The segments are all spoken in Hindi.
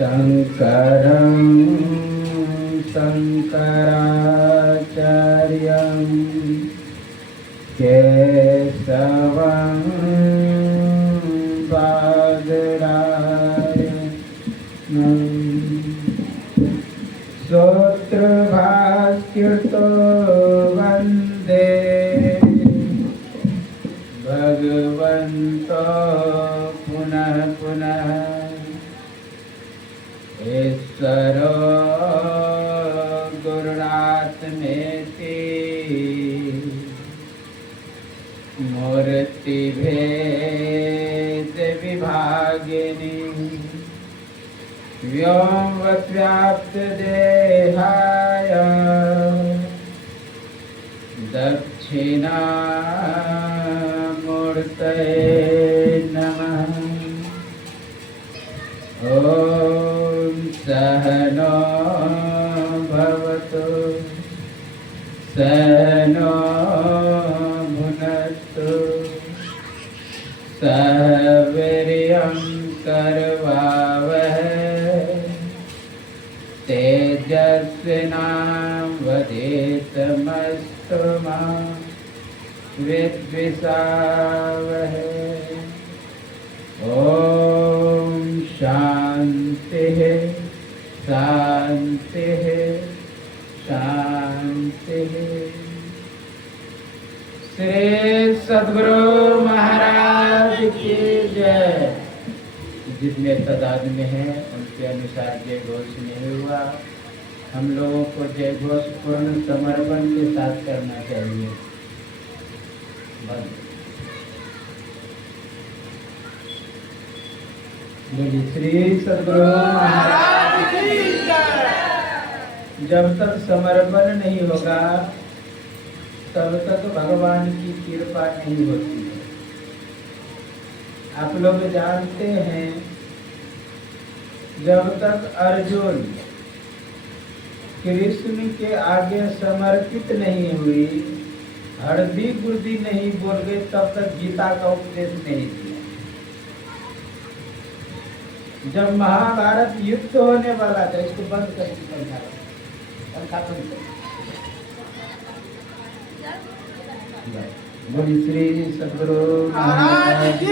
शंकरं शंकराचार्यं केशवं बादरायणं श्रोत्रभास्कृतो वन्दे भगवन्तो पुनः पुनः ईश्वरो गुरुरात्मेति मूर्तिभेद विभागिनी व्योमवद्व्याप्त देहाय दक्षिणामूर्तये नमः। ॐ सहनो भवतु सहनो भुनक्तु सह वीर्यं करवावहै तेजस्विनावधीतमस्तु मा विद्विषावहै। ओम शांति शांति शांति। श्री सद्गुरु महाराज की जय। जितने तादाद में हैं उनके अनुसार जय घोष नहीं हुआ। हम लोगों को जय घोष पूर्ण समर्पण के साथ करना चाहिए। बोलिए श्री सद्गुरु महाराज की जय। जब तक समर्पण नहीं होगा तब तक भगवान की कृपा नहीं होती है। आप लोग जानते हैं जब तक अर्जुन कृष्ण के आगे समर्पित नहीं हुई, हरदी गुर्दी नहीं बोल गए, तब तक गीता का उपदेश नहीं दिया। जब महाभारत युद्ध होने वाला था, इसको बंद करके पंखा बंद कर। बोली श्री सद्गुरु महाराज की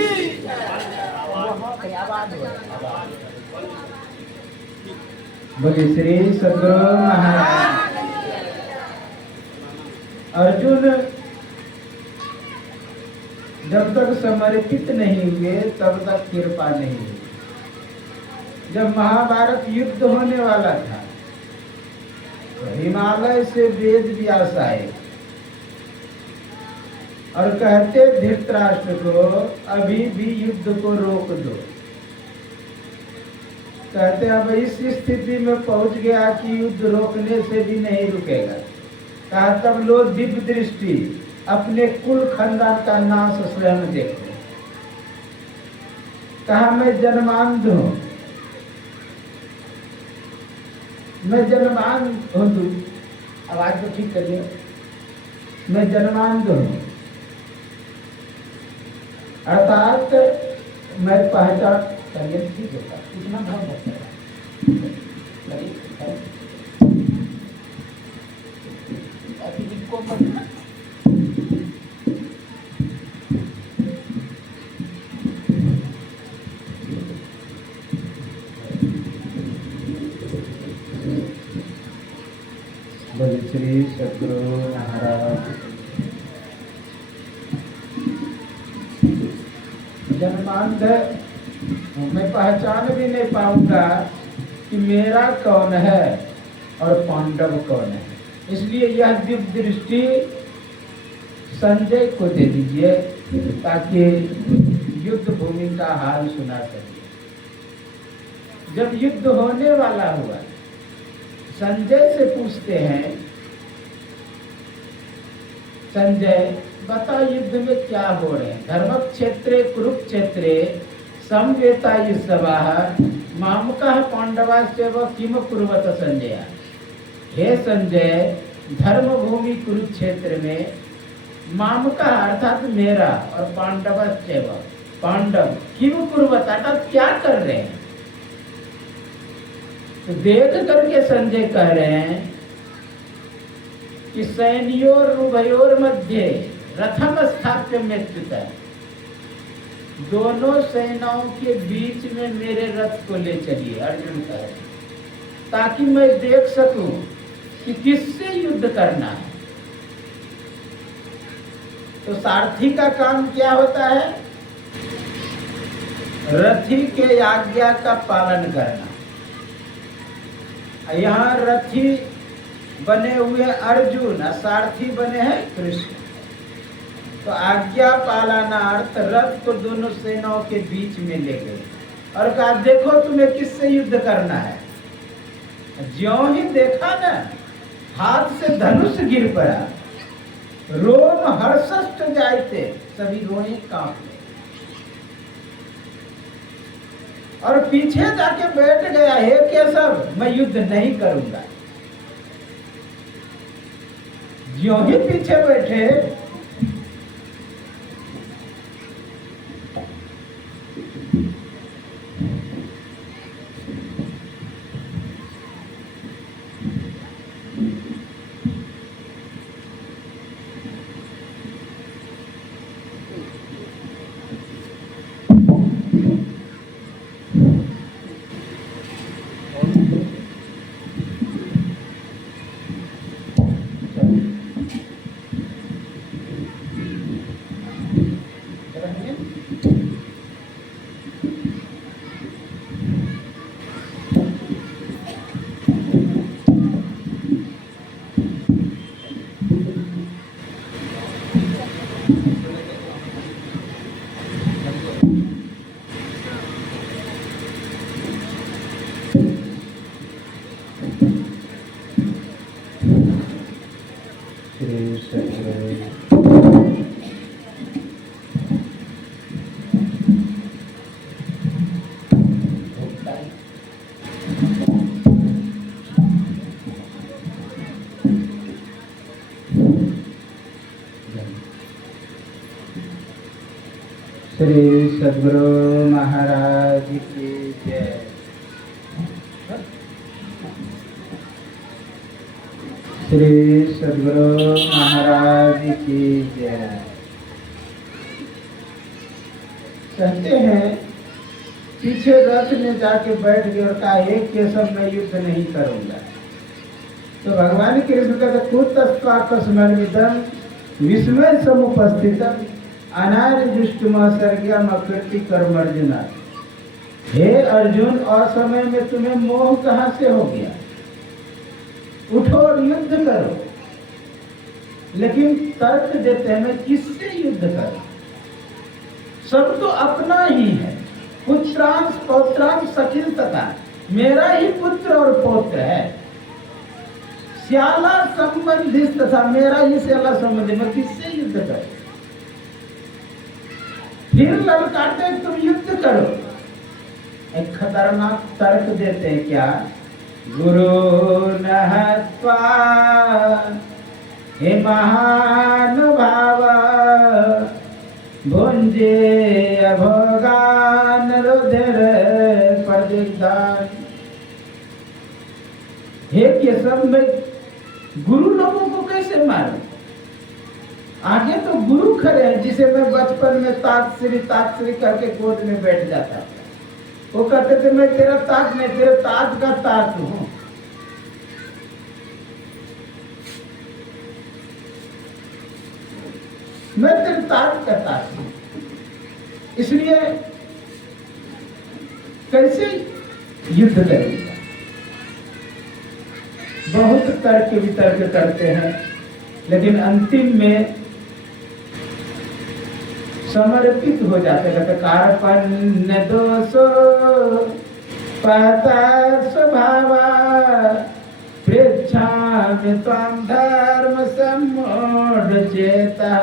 बोली श्री सद्गुरु महाराज। अर्जुन जब तक समर्पित नहीं हुए तब तक कृपा नहीं हुई। जब महाभारत युद्ध होने वाला था तो हिमालय से वेद व्यास आए और कहते धृतराष्ट्र को अभी भी युद्ध को रोक दो। कहते अब इस स्थिति में पहुंच गया कि युद्ध रोकने से भी नहीं रुकेगा। कहा तब लो दिव्य दृष्टि, अपने कुल खानदान का नाश स्वयं देखो। कहा मैं जन्मांध हूं, मैं जन्मांध हूं। आवाज को ठीक करिए। मैं जन्मांध हूं अर्थात मैं पहचान करिए। ठीक होता कितना भाव होता है। बोले श्री सद्गुरु महाराज। जन्मांध मैं पहचान भी नहीं पाऊंगा कि मेरा कौन है और पांडव कौन है। इसलिए यह दिव्य दृष्टि संजय को दे दीजिए ताकि युद्ध भूमि का हाल सुना सके। जब युद्ध होने वाला हुआ संजय से पूछते हैं, संजय बता युद्ध में क्या हो रहे हैं। धर्म क्षेत्रे कुरुक्षेत्रे समवेता सभा मामका पांडवा से वह किम कुर्वत संजय। हे संजय धर्मभूमि कुरुक्षेत्र में माम का अर्थात मेरा और पांडवश्चैव पांडव किम कुर्वत अर्थात क्या कर रहे हैं। तो देख करके संजय कह रहे हैं कि सैन्योर उभयोर मध्य रथम स्थाप्य मृत्युत, दोनों सेनाओं के बीच में मेरे रथ को ले चलिए, अर्जुन कह रहे, ताकि मैं देख सकूं कि किससे युद्ध करना है। तो सारथी का काम क्या होता है? रथी के आज्ञा का पालन करना। यहाँ रथी बने हुए अर्जुन, सारथी बने हैं कृष्ण। तो आज्ञा पालनार्थ रथ को दोनों सेनाओं के बीच में ले गए और कहा देखो तुम्हें किससे युद्ध करना है। ज्यों ही देखा ना, हाथ से धनुष गिर पड़ा, रोम हर्षष्ट जायते, सभी रोए कांपे और पीछे जाके बैठ गया, हे केशव मैं युद्ध नहीं करूंगा। ज्यों ही पीछे बैठे, श्री सद्गुरु महाराज की जय। श्री सद्गुरु महाराज की जय। कहते हैं पीछे रथ में जाके बैठ गए और कहा एक केशव मैं युद्ध नहीं करूंगा। तो भगवान कृष्ण कहते कुतस्त्वाकस्मन्वितं विस्मय समुपस्थितम् अनार्जुष्टुमसर्ग्यम अकृति कर्मर्जुन। हे अर्जुन, असमय में तुम्हें मोह कहां से हो गया? उठो और युद्ध करो। लेकिन तर्क देते हैं मैं किससे युद्ध करूं? सब तो अपना ही है। पुत्रांश पौत्रांश सखिल तथा, मेरा ही पुत्र और पौत्र है। श्याला संबंधी तथा, मेरा ही श्याला संबंधी, मैं किससे युद्ध करूं? फिर ललकारते तुम युद्ध करो। एक खतरनाक तर्क देते हैं क्या? गुरु नहत्वा हे महानुभाव भुंजे अभोगान रुधिर प्रदिग्धान। हे केशव, मैं गुरु लोगों को कैसे मारूं? आगे तो गुरु खड़े हैं जिसे मैं बचपन में ताकश्री करके गोद में बैठ जाता था। वो कहते थे मैं तेरा ताज नहीं, तेरे ताज का ताज हूं। मैं तेरे ताज का ताज हूं। इसलिए कैसे युद्ध करेगा? बहुत तर्क वितर्क करते हैं, लेकिन अंतिम में समर्पित हो जाते हैं। कार्पण्य दोषो पता स्वभावा पृच्छामि त्वां धर्म सम्मूढ़ चेता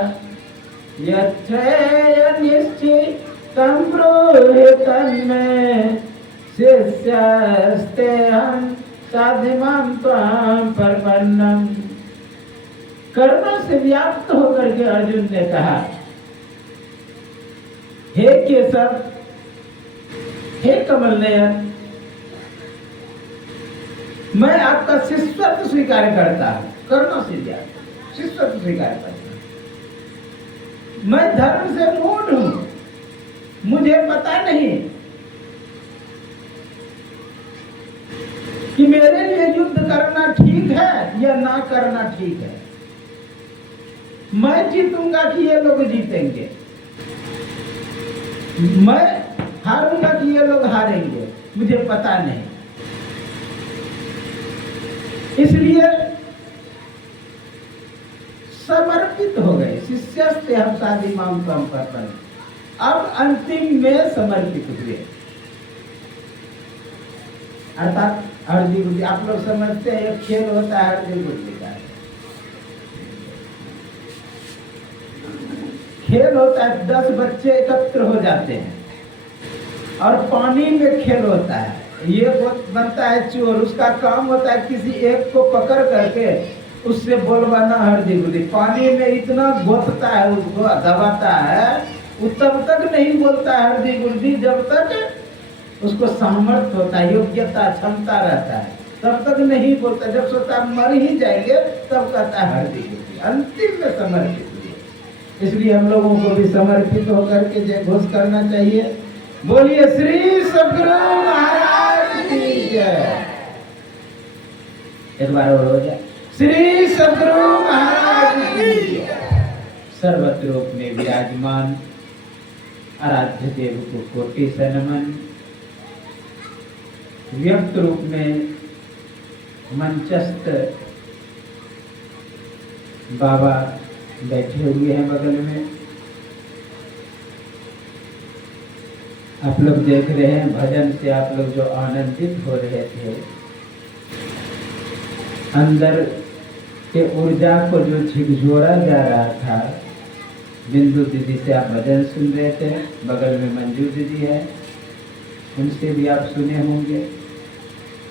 यच्छ्रेय निश्चितं ब्रूहि तन्मे शिष्यस्तेऽहं साधिमां त्वां प्रपन्नम्। करुणा से व्याप्त होकर के अर्जुन ने कहा, हे केशव, हे कमल नयन, मैं आपका शिष्यत्व स्वीकार करता हूं। करुणा से व्याप्त शिष्यत्व स्वीकार करता हूं। मैं धर्म से मूढ़ हूं, मुझे पता नहीं कि मेरे लिए युद्ध करना ठीक है या ना करना ठीक है। मैं जीतूंगा कि ये लोग जीतेंगे, मैं हारूंगा कि ये लोग हारेंगे, मुझे पता नहीं। इसलिए समर्पित हो गए। शिष्यस्ते हम शादी मांग कम कर, अब अंतिम में समर्पित हुए। अर्थात हरदी गुरदी, आप लोग समझते हैं एक खेल होता है हरदी गुरदी का, खेल होता है 10 बच्चे एकत्र हो जाते हैं और पानी में खेल होता है। ये बनता है चोर, उसका काम होता है किसी एक को पकड़ करके उससे बोलवाना हरदी गुरदी। पानी में इतना घोटता है, उसको दबाता है, वो तब तक नहीं बोलता है हरदी गुरदी जब तक उसको सामर्थ्य होता है, योग्यता क्षमता रहता है, तब तक नहीं बोलता। जब सोचता मर ही जाएंगे तब कहता है हरदी गुरदी। अंतिम में समर्पित हुए। इसलिए हम लोगों को भी समर्पित होकर के जय घोष करना चाहिए। बोलिए श्री सद्गुरु महाराज की जय। एक बार और हो जाए, श्री सद्गुरु महाराज की जय। सर्वत्र रूप में विराजमान आराध्य देव को कोटि से नमन। व्यक्त रूप में मंचस्थ बाबा बैठे हुए हैं बगल में। आप लोग देख रहे हैं भजन से आप लोग जो आनंदित हो रहे थे, अंदर के ऊर्जा को जो झिकझोरा जा रहा था। बिंदु दीदी से आप भजन सुन रहे थे, बगल में मंजू दीदी है, उनसे भी आप सुने होंगे।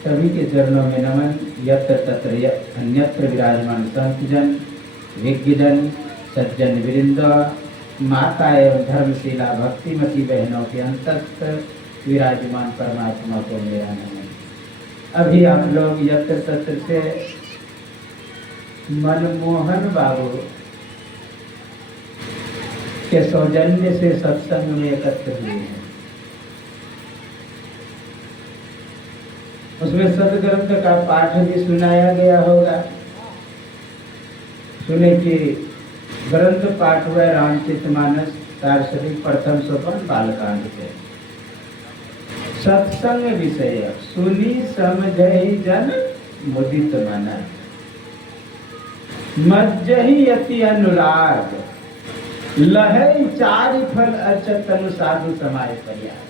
सभी के चरणों में नमन। यत्र तत्र अन्यत्र विराजमान संतजन, विज्ञजन, सज्जन वृंद, माता एवं धर्मशीला भक्तिमती बहनों के अंतस्थ विराजमान परमात्मा को मेरा नमन। अभी आप लोग यत्र तत्र से मनमोहन बाबू के सौजन्य से सत्संग में एकत्र हुए हैं। उसमें सदग्रंथ का पाठ भी सुनाया गया होगा। सुने कि ग्रंथ पाठ हुआ रामचरितमानस दार्शनिक प्रथम सोपान बालकांड से। सत्संग विषय सुनी समझहि जन मुदित मन, मज्जहि अति अनुराग, लहै चारि फल अचत तनु साधु समाय पर्याय।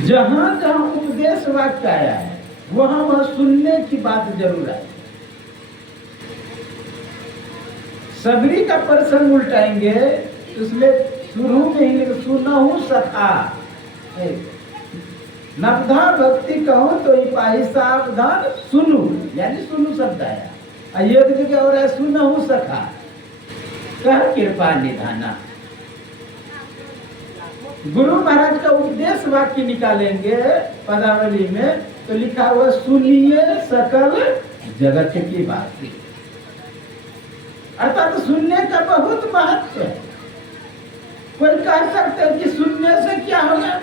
जहां जहां उपदेश वाक्य आया है वहां वह सुनने की बात जरूर आई। सबरी का प्रसंग उल्टाएंगे, उसमें शुरू में ही सुनहु सखा, नवधा भक्ति कहूं तो पाही सावधान सुनु, यानी सुनु शब्द आया। एक जगह और है सुनहु सखा, कह कृपा निधाना। गुरु महाराज का उपदेश वाक्य निकालेंगे पदावली में तो लिखा हुआ सुनिए सकल जगत की बात। अर्थात सुनने का बहुत महत्व है। कोई कह सकते हैं कि सुनने से क्या होगा?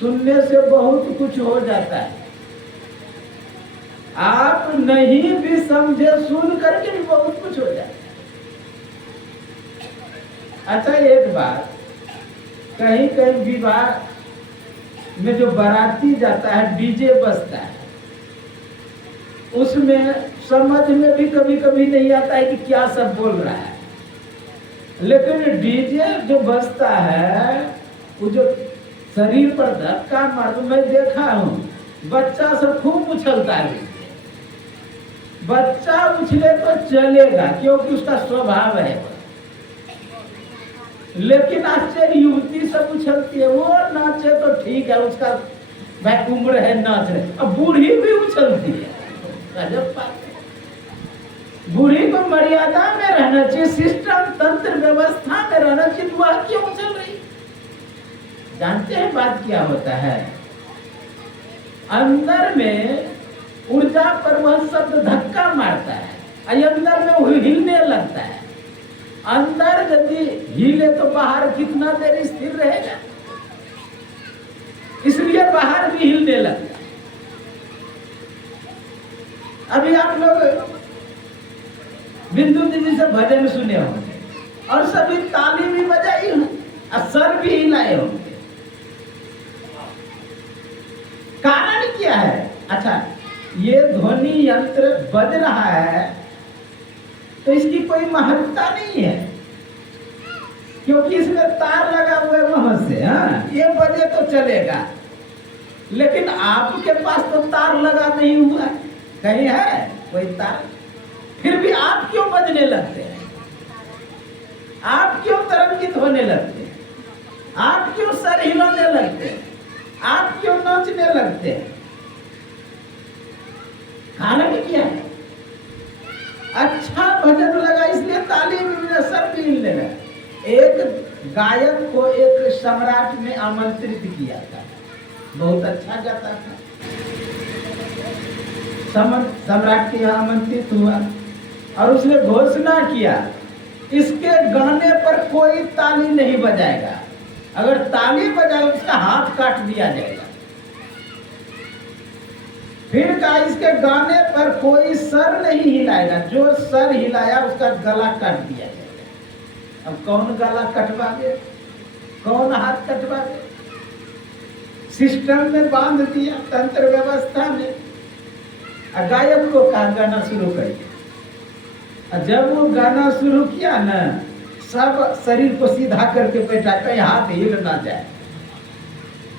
सुनने से बहुत कुछ हो जाता है। आप नहीं भी समझे, सुन करके भी बहुत कुछ हो जाता है। अच्छा, एक बात, कहीं कहीं विवाह में जो बाराती जाता है डीजे बजता है, उसमें समझ में भी कभी कभी नहीं आता है कि क्या सब बोल रहा है। लेकिन डीजे जो बजता है वो जो शरीर पर धक्का मार, मैं देखा हूँ बच्चा सब खूब उछलता है। बच्चा उछले तो चलेगा क्योंकि उसका स्वभाव है। लेकिन आश्चर्य युवती सब उछलती है, वो नाचे तो ठीक है, उसका भाई उम्र है नाच रहे। अब बूढ़ी भी उछलती है, गजब बात। बूढ़ी को मर्यादा में रहना चाहिए, सिस्टम तंत्र व्यवस्था में रहना चाहिए, वह क्यों चल रही? जानते हैं बात क्या होता है? अंदर में ऊर्जा पर वह शब्द धक्का मारता है, अंदर में वो हिलने लगता है। अंदर यदि हिले तो बाहर कितना देर स्थिर रहेगा, इसलिए बाहर भी हिलने लगता है। अभी आप लोग बिंदु दीदी से भजन सुने होंगे और सभी ताली भी बजाई होंगे और सर भी हिलाए होंगे। कारण क्या है? अच्छा, ये ध्वनि यंत्र बज रहा है तो इसकी कोई महत्ता नहीं है, क्योंकि इसमें तार लगा हुआ है वहां से। हाँ, ये बजे तो चलेगा, लेकिन आपके पास तो तार लगा नहीं हुआ, कहीं है कोई तार? फिर भी आप क्यों बजने लगते हैं? आप क्यों तरंगित होने लगते हैं? आप क्यों सर हिलाने लगते हैं? आप क्यों नाचने लगते हैं? कारण क्या है? अच्छा भजन लगा इसलिए ताली भी, सर भी हिलने लगा। एक गायक को एक सम्राट ने आमंत्रित किया था, बहुत अच्छा गाता था। सम्राट के यहाँ आमंत्रित हुआ और उसने घोषणा किया, इसके गाने पर कोई ताली नहीं बजाएगा, अगर ताली बजाए उसका हाथ काट दिया जाएगा। फिर कहा, इसके गाने पर कोई सर नहीं हिलाएगा, जो सर हिलाया उसका गला काट दिया जाएगा। अब कौन गला कटवागे, कौन हाथ कटवागे? सिस्टम में बांध दिया, तंत्र व्यवस्था में। गायक को कहा गाना शुरू करिए। जब वो गाना शुरू किया ना, सब शरीर को सीधा करके बैठा, कहीं हाथ हिल ना जाए।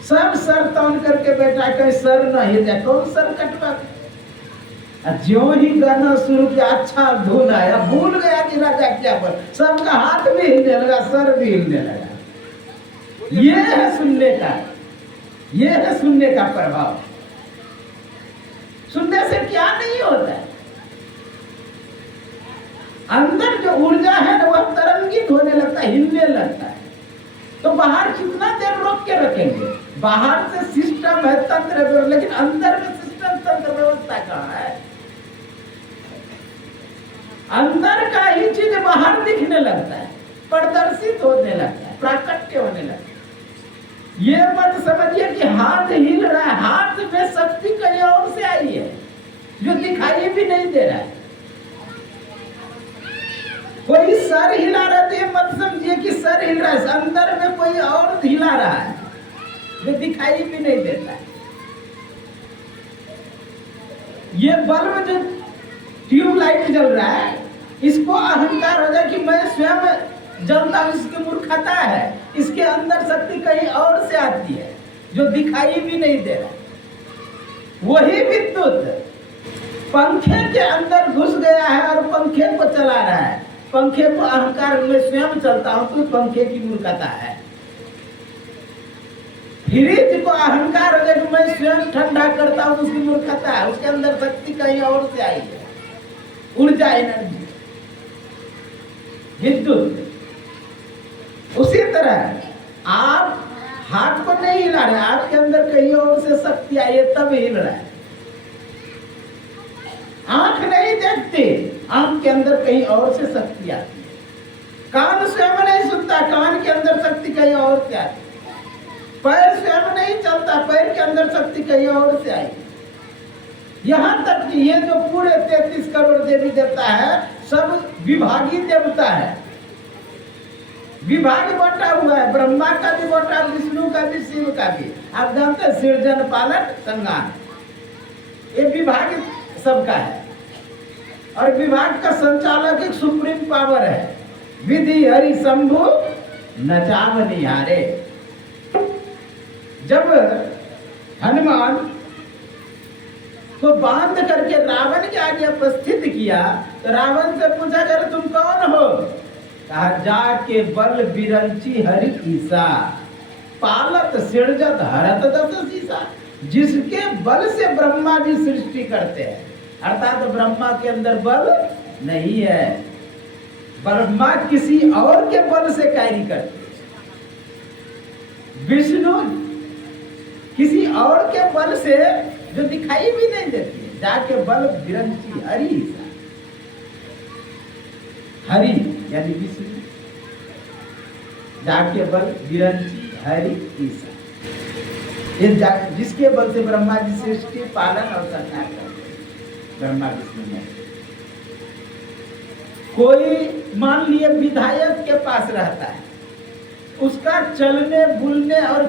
सब सर तान करके बैठा, कहीं सर ना हिल जाए। कौन सर कटवा? ज्यों ही गाना शुरू किया, अच्छा धुन आया, भूल गया कि राजा क्या बोल, सबका हाथ भी हिलने लगा, सर भी हिलने लगा। ये है सुनने का, ये है सुनने का प्रभाव। सुनने से क्या नहीं होता है? अंदर जो ऊर्जा है ना, वह तरंगित होने लगता है, हिलने लगता है। तो बाहर कितना देर रोक के रखेंगे? बाहर से सिस्टम है, तंत्र है, लेकिन अंदर में सिस्टम तंत्र व्यवस्था कहाँ है? अंदर का ही चीज बाहर दिखने लगता है, प्रदर्शित होने लगता है, प्राकट्य होने लगता है। ये मत समझिए कि हाथ हिल रहा है, हाथ में शक्ति कहीं और से आई है जो दिखाई भी नहीं दे रहा है। कोई सर हिला रहा है, मत समझिए कि सर हिल रहा है, अंदर में कोई और हिला रहा है जो दिखाई भी नहीं देता है। ये बल्ब जो ट्यूबलाइट जल रहा है, इसको अहंकार हो जाए कि मैं स्वयं जलता हूं, इसकी मूर्खता है। इसके अंदर शक्ति कहीं और से आती है जो दिखाई भी नहीं दे रहा। वही विद्युत पंखे के अंदर घुस गया है और पंखे को चला रहा है। पंखे को अहंकार में स्वयं चलता हूं तो पंखे की मूर्खता है। फ्रिज को अहंकार हो गया कि मैं स्वयं ठंडा करता हूं, उसकी मूर्खता है। उसके अंदर शक्ति कहीं और से आई है, ऊर्जा, एनर्जी, विद्युत। उसी तरह आप हाथ को नहीं हिला रहे, आपके अंदर कहीं और से शक्ति आई है, तब हिल रहा है। आंख नहीं देखती, आंख के अंदर कहीं और से शक्ति आती है। कान स्वयं नहीं सुनता, कान के अंदर शक्ति कहीं और से आती है। पैर स्वयं नहीं चलता, पैर के अंदर शक्ति कहीं और से आई। यहाँ तक कि ये जो पूरे 33 करोड़ देवी देवता है, सब विभागी देवता है, विभाग बटा हुआ है। ब्रह्मा का भी बटा, विष्णु का भी, शिव का भी। आप जानते हैं, सृजन, पालन, संहार, ये विभाग सबका है। और विभाग का संचालक एक सुप्रीम पावर है, विधि हरि शंभु नचाव निहारे। जब हनुमान को बांध करके रावण के आगे उपस्थित किया तो रावण से पूछा, कर तुम कौन हो? कहा, जाके बल बिरंची हरि ईसा, पालत सिरजत हरत दस सीसा। जिसके बल से ब्रह्मा जी सृष्टि करते हैं, अर्थात ब्रह्मा के अंदर बल नहीं है। ब्रह्मा किसी और के बल से कार्य करते, विष्णु किसी और के बल से जो दिखाई भी नहीं देती है, जाके बल विरंची हरि, हरि यानी विष्णु, जाके बल विरंची हरि ईसा, जिसके बल से ब्रह्मा जी सृष्टि पालन और संहार करते, ब्रह्मा विष्णु में। कोई मान लिए विधायक के पास रहता है, उसका चलने बुलने और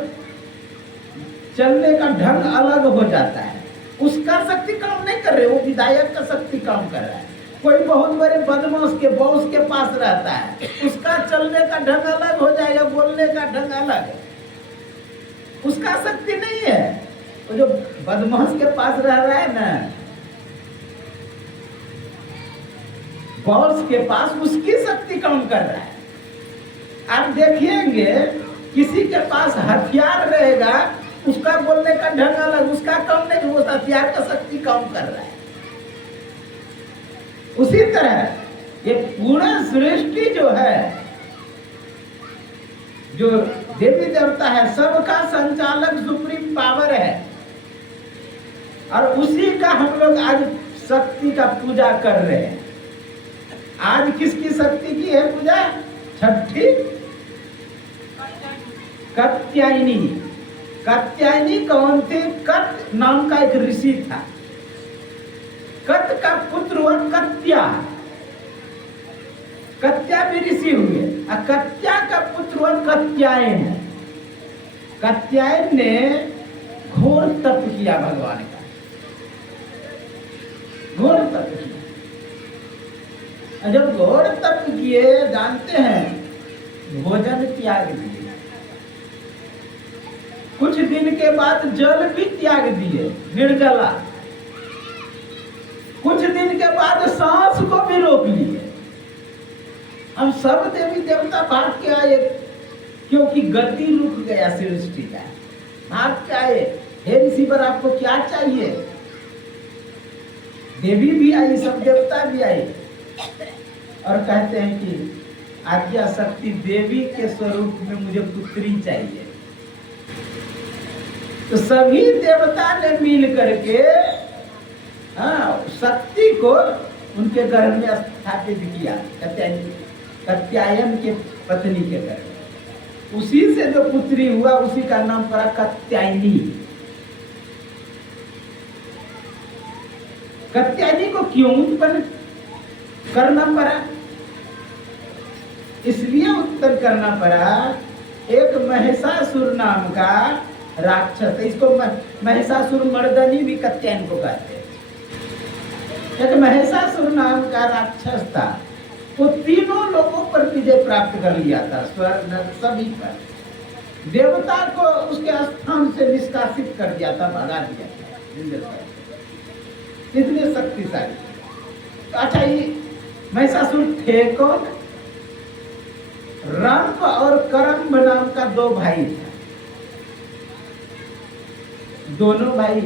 चलने का ढंग अलग हो जाता है, उसका शक्ति काम नहीं कर रहे, वो विधायक का शक्ति काम कर रहा है। कोई बहुत बड़े बदमाश के बॉस के पास रहता है, उसका चलने का ढंग अलग हो जाएगा, बोलने का ढंग अलग है, उसका शक्ति नहीं है। वो जो बदमाश के पास रह रहा है ना, बॉस के पास, उसकी शक्ति काम कर रहा है। आप देखिएंगे किसी के पास हथियार रहेगा, उसका बोलने का ढंग अलग, उसका काम नहीं, वो हथियार का शक्ति काम कर रहा है। उसी तरह ये पूरा सृष्टि जो है, जो देवी देवता है, सबका संचालक सुप्रीम पावर है, और उसी का हम लोग आज शक्ति का पूजा कर रहे हैं। आज किसकी शक्ति की है पूजा? छठी कात्यायनी। कात्यायनी कौन थे? कत नाम का एक ऋषि था, कत का पुत्र हुआ कत्या, कत्या भी ऋषि हुए, और कत्या का पुत्र हुआ कत्यायन। कत्यायन ने घोर तप किया भगवान का, घोर तप किया। जब घोर तप किए, जानते हैं, भोजन त्याग दिए, कुछ दिन के बाद जल भी त्याग दिए, निर्जला, कुछ दिन के बाद सांस को भी रोक लिए। हम सब देवी देवता भाग के आए, क्योंकि गति रुक गया सृष्टि का, भाग के आए। हे ऋषिवर, आपको क्या चाहिए? देवी भी आई, सब देवता भी आए, और कहते हैं कि आज्ञा शक्ति देवी के स्वरूप में मुझे पुत्री चाहिए। तो सभी देवता ने मिल करके शक्ति को उनके गर्भ में स्थापित किया, कात्यायन के पत्नी के गर्भ में। उसी से जो पुत्री हुआ, उसी का नाम पड़ा कात्यायनी। कात्यायनी को क्यों उत्पन्न करना पड़ा? इसलिए उत्पन्न करना पड़ा, एक महिषासुर नाम का राक्षस, इसको महिषासुर मर्दनी भी कात्यायन को कहते हैं। एक महिषासुर नाम का राक्षस था, वो तीनों लोगों पर विजय प्राप्त कर लिया था, स्वर्ग नरक सभी पर। देवता को उसके स्थान से निष्कासित कर दिया था, भगा दिया था, इतने शक्तिशाली। तो अच्छा, ये महिषासुर थे कौन? रंभ और करम्भ नाम का दो भाई थे। दोनों भाई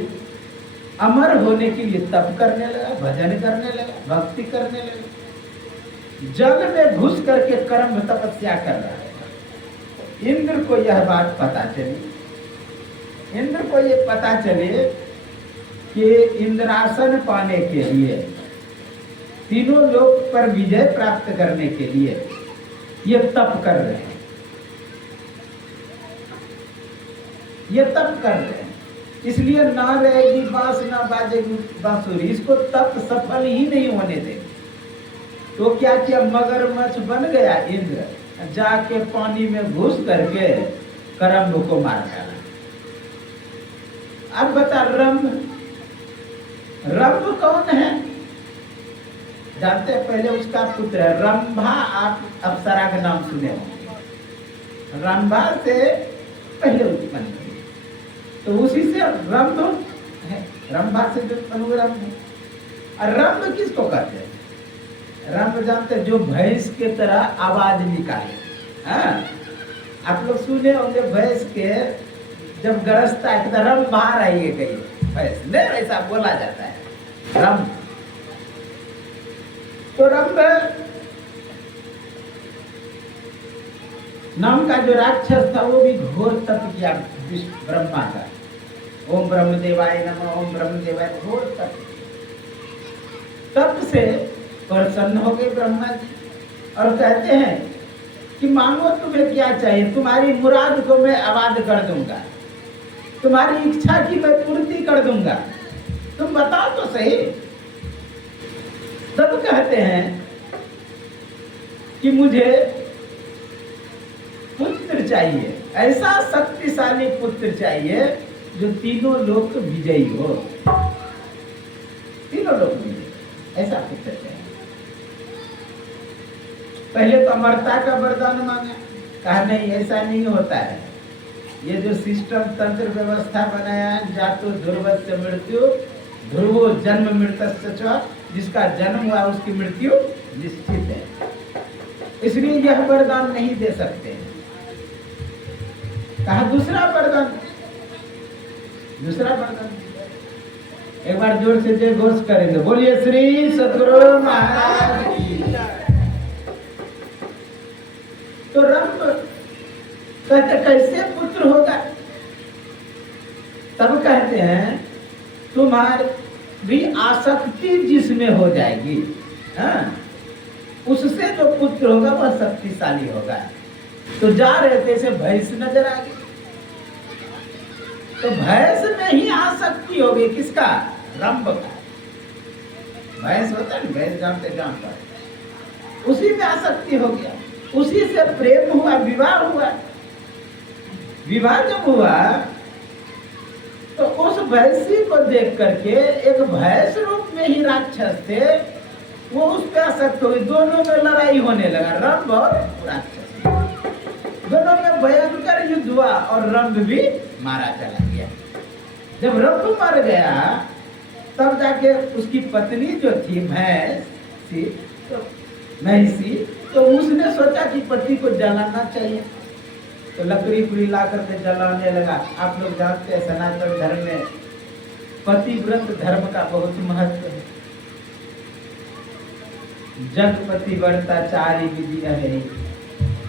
अमर होने के लिए तप करने लगा, भजन करने लगा, भक्ति करने लगा। जल में घुस करके कर्म तपस्या कर रहा है। इंद्र को यह बात पता चली। इंद्र को यह पता चले कि इंद्रासन पाने के लिए, तीनों लोक पर विजय प्राप्त करने के लिए ये तप कर रहे हैं, ये तप कर रहे हैं। इसलिए ना रहेगी बांस ना बाजेगी बांसुरी, इसको तप सफल ही नहीं होने देंगे। तो क्या किया? मगरमच्छ बन गया इंद्र, जाके पानी में घुस करके करम्भ को मार डाला। अब बता, रंभ कौन है? जानते हैं? पहले उसका पुत्र है रंभा। आप अप्सरा का नाम सुने होंगे। रंभा से पहले उत्पन्न हुई, तो उसी से रंभ है, रंभा से जो उत्पन्न रंभ। और रंभ किसको कहते हैं? रंभ जानते हैं? जो भैंस के तरह आवाज निकाले। आप लोग सुने होंगे, भैंस के जब गरजता है तो रंभ बाहर आइए गई भैंस, नहीं ऐसा बोला जाता है, रंभ। तो रंभ नाम का जो राक्षस था वो भी घोर तप किया ब्रह्मा का। ओम ब्रह्मदेवाय नमः, ओम ब्रह्मदेवाय, घोर तप। तप से प्रसन्न हो गए ब्रह्मा जी और कहते हैं कि मांगो तुम्हें क्या चाहिए, तुम्हारी मुराद को मैं आबाद कर दूंगा, तुम्हारी इच्छा की मैं पूर्ति कर दूंगा, तुम बताओ तो सही। तब कहते हैं कि मुझे पुत्र चाहिए, ऐसा शक्तिशाली पुत्र चाहिए जो तीनों लोक विजयी हो, तीनों लोक विजयी, ऐसा पुत्र चाहिए। पहले तो अमरता का वरदान मांगा, कहा नहीं ऐसा नहीं होता है, ये जो सिस्टम तंत्र व्यवस्था बनाया है, जातो ध्रुवस्य मृत्यु ध्रुवो जन्म मृतस्य च, जिसका जन्म हुआ उसकी मृत्यु निश्चित है, इसलिए यह वरदान नहीं दे सकते। कहा दूसरा वरदान, दूसरा वरदान। एक बार जोर से जय घोष करेंगे, बोलिए श्री सद्गुरु महाराज की। तो रंभ कहते कैसे पुत्र होगा? तब कहते हैं तुम्हारी भी आसक्ति जिसमें हो जाएगी, हाँ, उससे जो पुत्र होगा वह शक्तिशाली होगा। तो जा रहे थे से भैंस नजर आ गई, तो भैंस में ही आसक्ति हो गई, किसका? रंभ का। भैंस होता है, भैंस जानते जानता, उसी में आसक्ति हो गया, उसी से प्रेम हुआ, विवाह हुआ। विवाह जब हुआ तो उस भैंसी को देख करके, एक भैंस रूप में ही राक्षस थे, वो उस पे आसक्त हो गई, दोनों में लड़ाई होने लगा, रंभ और राक्षस, दोनों में भयंकर युद्ध हुआ और रंभ भी मारा चला गया। जब रंभ मर गया तब जाके उसकी पत्नी जो थी भैंस थी, तो महिषी, तो उसने सोचा कि पति को जलाना चाहिए, तो लकड़ी पुड़ी ला करके जलाने लगा। आप लोग जानते हैं सनातन धर्म में पतिव्रत धर्म का बहुत महत्व है। जग पतिव्रता चारि विधि है,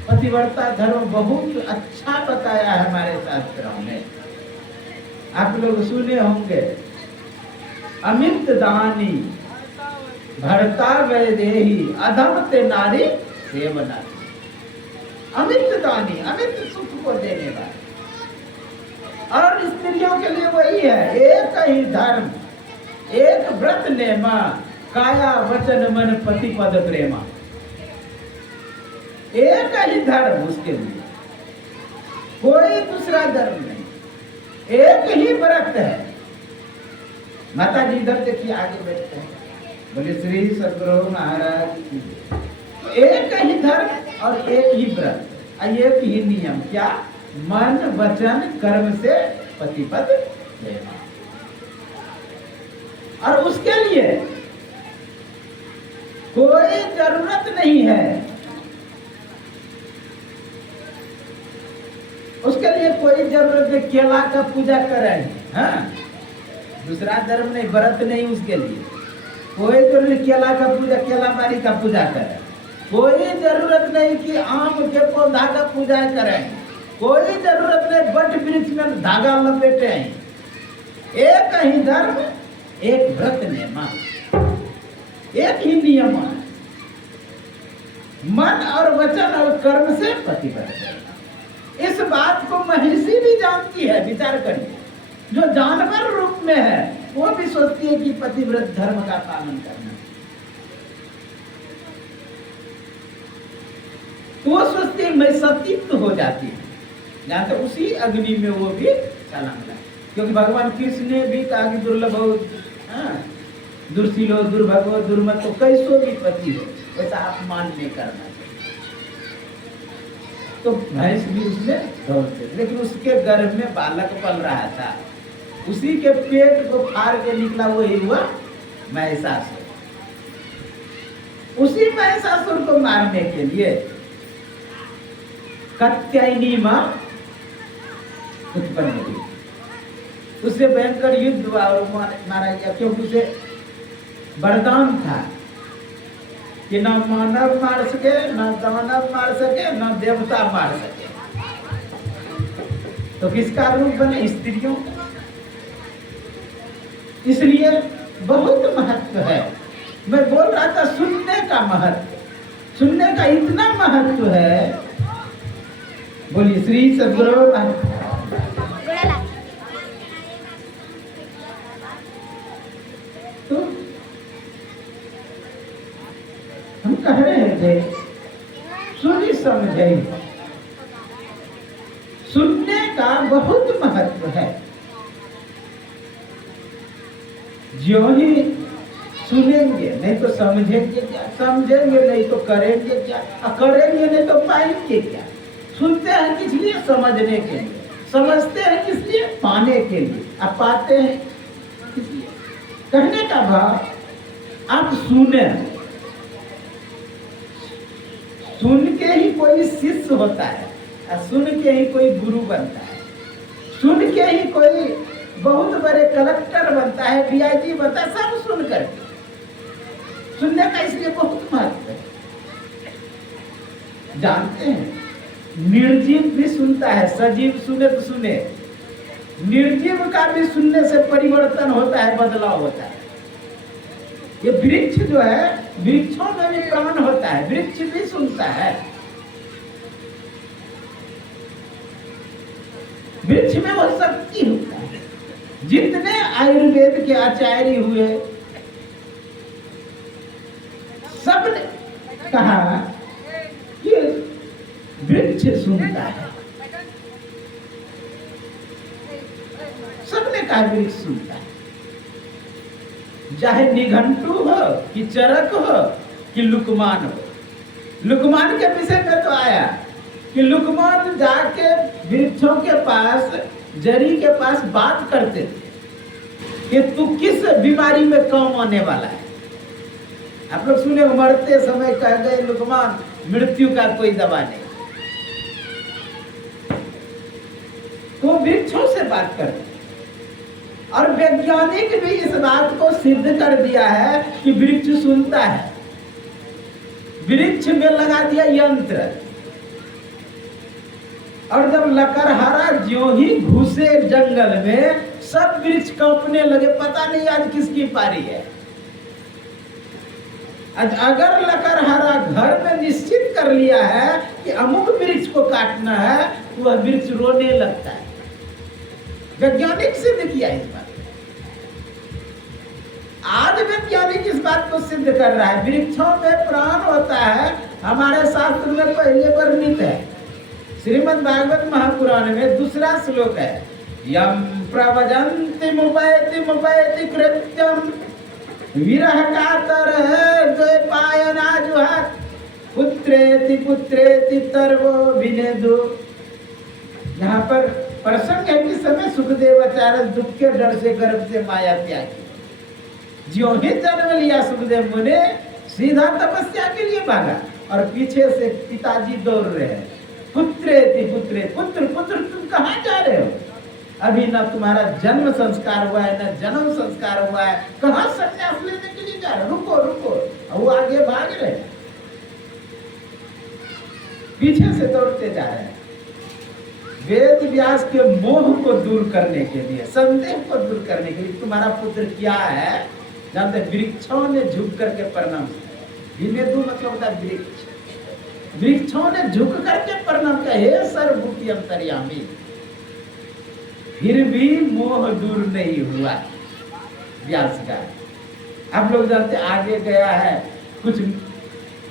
पतिव्रता धर्म बहुत अच्छा बताया है हमारे शास्त्रों में, आप लोग सुने होंगे। अमित दानी भरता वैदेही अधम ते नारी सेवना। अमित दानी, अमित सुख को देने वाले, और स्त्रियों के लिए वही है, एक ही धर्म, एक व्रत नेमा, काया वचन मन पति पद प्रेमा। एक ही धर्म उसके लिए, कोई दूसरा धर्म नहीं, एक ही व्रत है। माता जी इधर देखिए आगे बैठते हैं, बोले श्री सद्गुरु महाराज की। तो एक ही धर्म और एक ही व्रत, एक ही नियम, क्या? मन वचन कर्म से पतिपद लेना। और उसके लिए कोई जरूरत नहीं है, उसके लिए कोई जरूरत नहीं केला का पूजा करें, हाँ, दूसरा धर्म नहीं, व्रत नहीं, उसके लिए कोई जरूरत केला का पूजा, केला बारी का पूजा करें, कोई जरूरत नहीं कि आम के पौधा का पूजा करें, कोई जरूरत नहीं बट वृक्ष में धागा लपेटे। एक ही धर्म, एक व्रत नेमा, एक ही नियम, मन और वचन और कर्म से प्रतिबद्ध। इस बात को महिषी भी जानती है, विचार करिए, जो जानवर रूप में है वो भी सोचती है कि पतिव्रत धर्म का पालन करना। वो सोचती है मैं सतीत्व हो जाती है, जहां तक उसी अग्नि में वो भी छलांग लगा, क्योंकि भगवान कृष्ण ने भी कहा कि दुर्लभ हो, दुर्शीलो दुर्भगो दुर्मत, तो कैसो भी पति हो, वैसा अपमान नहीं करना चाहिए। तो भैंस भी उसमें दौड़ते, लेकिन उसके गर्भ में बालक पल रहा था, उसी के पेट को फाड़ के निकला वही हुआ महिषासुर। उसी महिषासुर को मारने के लिए कात्यायनी मां उत्पन्न हुई, उससे भयंकर युद्ध हुआ और मारा गया, क्योंकि उसे वरदान था कि न मानव मार सके, न दानव मार सके, न देवता मार सके। तो किसका रूप बने? स्त्रियों। इसलिए बहुत महत्व है। मैं बोल रहा था सुनने का महत्व, सुनने का इतना महत्व है। बोलिए श्री सद्गुरु। तो हम कह रहे थे सुनी समझे, सुनने का बहुत महत्व है। जो ही सुनेंगे नहीं तो समझेंगे क्या, समझेंगे नहीं तो करेंगे क्या, करेंगे नहीं तो पाएंगे क्या। सुनते हैं किस लिए? समझने के लिए। समझते हैं किस लिए? पाने के लिए। अब पाते हैं किस लिए? कहने का भाव आप सुने, सुन के ही कोई शिष्य होता है और सुन के ही कोई गुरु बनता है, सुन के ही कोई बहुत बड़े कलेक्टर बनता है, डीआईजी बनता है, सब सुन करके। सुनने का इसलिए बहुत महत्व है। जानते हैं निर्जीव भी सुनता है, सजीव सुने तो सुने, निर्जीव का भी सुनने से परिवर्तन होता है, बदलाव होता है। ये वृक्ष जो है, वृक्षों में भी प्राण होता है, वृक्ष भी सुनता है। वृक्ष में वो शक्ति होता है। जितने आयुर्वेद के आचार्य हुए सबने कहा कि वृक्ष सुनता है, सबने कहा वृक्ष सुनता है। चाहे निघंटू हो कि चरक हो कि लुकमान हो। लुकमान के विषय में तो आया कि लुकमान जाके वृक्षों के पास, जरी के पास बात करते थे कि तू किस बीमारी में काम आने वाला है। आप लोग सुने, मरते समय कह गए लुकमान मृत्यु का कोई दवा नहीं। तो वृक्षों से बात करते, और वैज्ञानिक भी इस बात को सिद्ध कर दिया है कि वृक्ष सुनता है। वृक्ष में लगा दिया यंत्र, और जब लकड़हारा ज्यों ही घुसे जंगल में, सब वृक्ष कांपने लगे। पता नहीं आज किसकी पारी है। आज अगर लकड़हारा घर में निश्चित कर लिया है कि अमुक वृक्ष को काटना है, तो वह वृक्ष रोने लगता है। वैज्ञानिक सिद्ध किया इस बात। आज वैज्ञानिक इस बात को सिद्ध कर रहा है, वृक्षों में प्राण होता है। हमारे शास्त्र में पहले वर्णित है, श्रीमद् भागवत महापुराण में दूसरा श्लोक है, यम प्रवजन्ति मुपैति मुपैति कृत्यम विरह कातर द्वैपायना जुहात पुत्रेति पुत्रेति तर्वो विनेदु। यहाँ पर प्रसंग है कि समय सुखदेव आचार्य दुख के डर से गर्भ से माया त्यागी। ज्यों ही जन्म लिया सुखदेव मुनि, सीधा तपस्या के लिए भागा, और पीछे से पिताजी दौड़ रहे हैं, पुत्रेति पुत्रे, पुत्र पुत्र तुम कहाँ जा रहे हो? अभी ना तुम्हारा जन्म संस्कार हुआ है, ना जन्म संस्कार हुआ है, कहाँ संन्यास लेने के लिए जा रहे हो? रुको रुको। वो आगे भाग रहे, पीछे से दौड़ते जा रहे हैं। वेद व्यास के मोह को दूर करने के लिए, संदेह को दूर करने के लिए, तुम्हारा पुत्र क्या है जानते? वृक्षों ने झुक करके प्रणाम किया। विनेदु मतलब होता है वृक्ष। वृक्षों ने झुक करके प्रणाम किया, हे सर्वभूति अंतर्यामी। फिर भी मोह दूर नहीं हुआ व्यास का। आप लोग जानते, आगे गया है, कुछ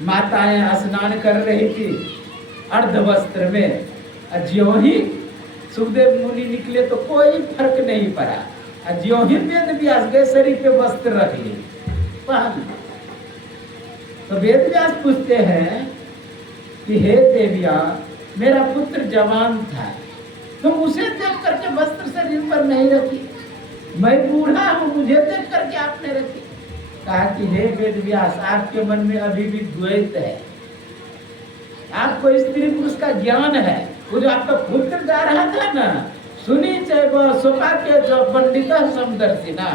माताएं स्नान कर रही थी अर्धवस्त्र में, ज्यों ही सुखदेव मुनि निकले तो कोई फर्क नहीं पड़ा। ज्यों ही वेद व्यास गए, शरीर पे वस्त्र रख लिए, पहन। तो वेद व्यास पूछते हैं कि हे देविया, मेरा पुत्र जवान था, तुम उसे देख करके वस्त्र शरीर पर नहीं रखी, मैं बूढ़ा हूं, मुझे देख करके आपने रखी। कहा कि हे वेद व्यास, आपके मन में अभी भी द्वैत है, आपको स्त्री पुरुष का ज्ञान है। वो जो आपका पुत्र जा रहा था ना, सुनी चाहे सोपा के जो पंडिता समदर्शी ना,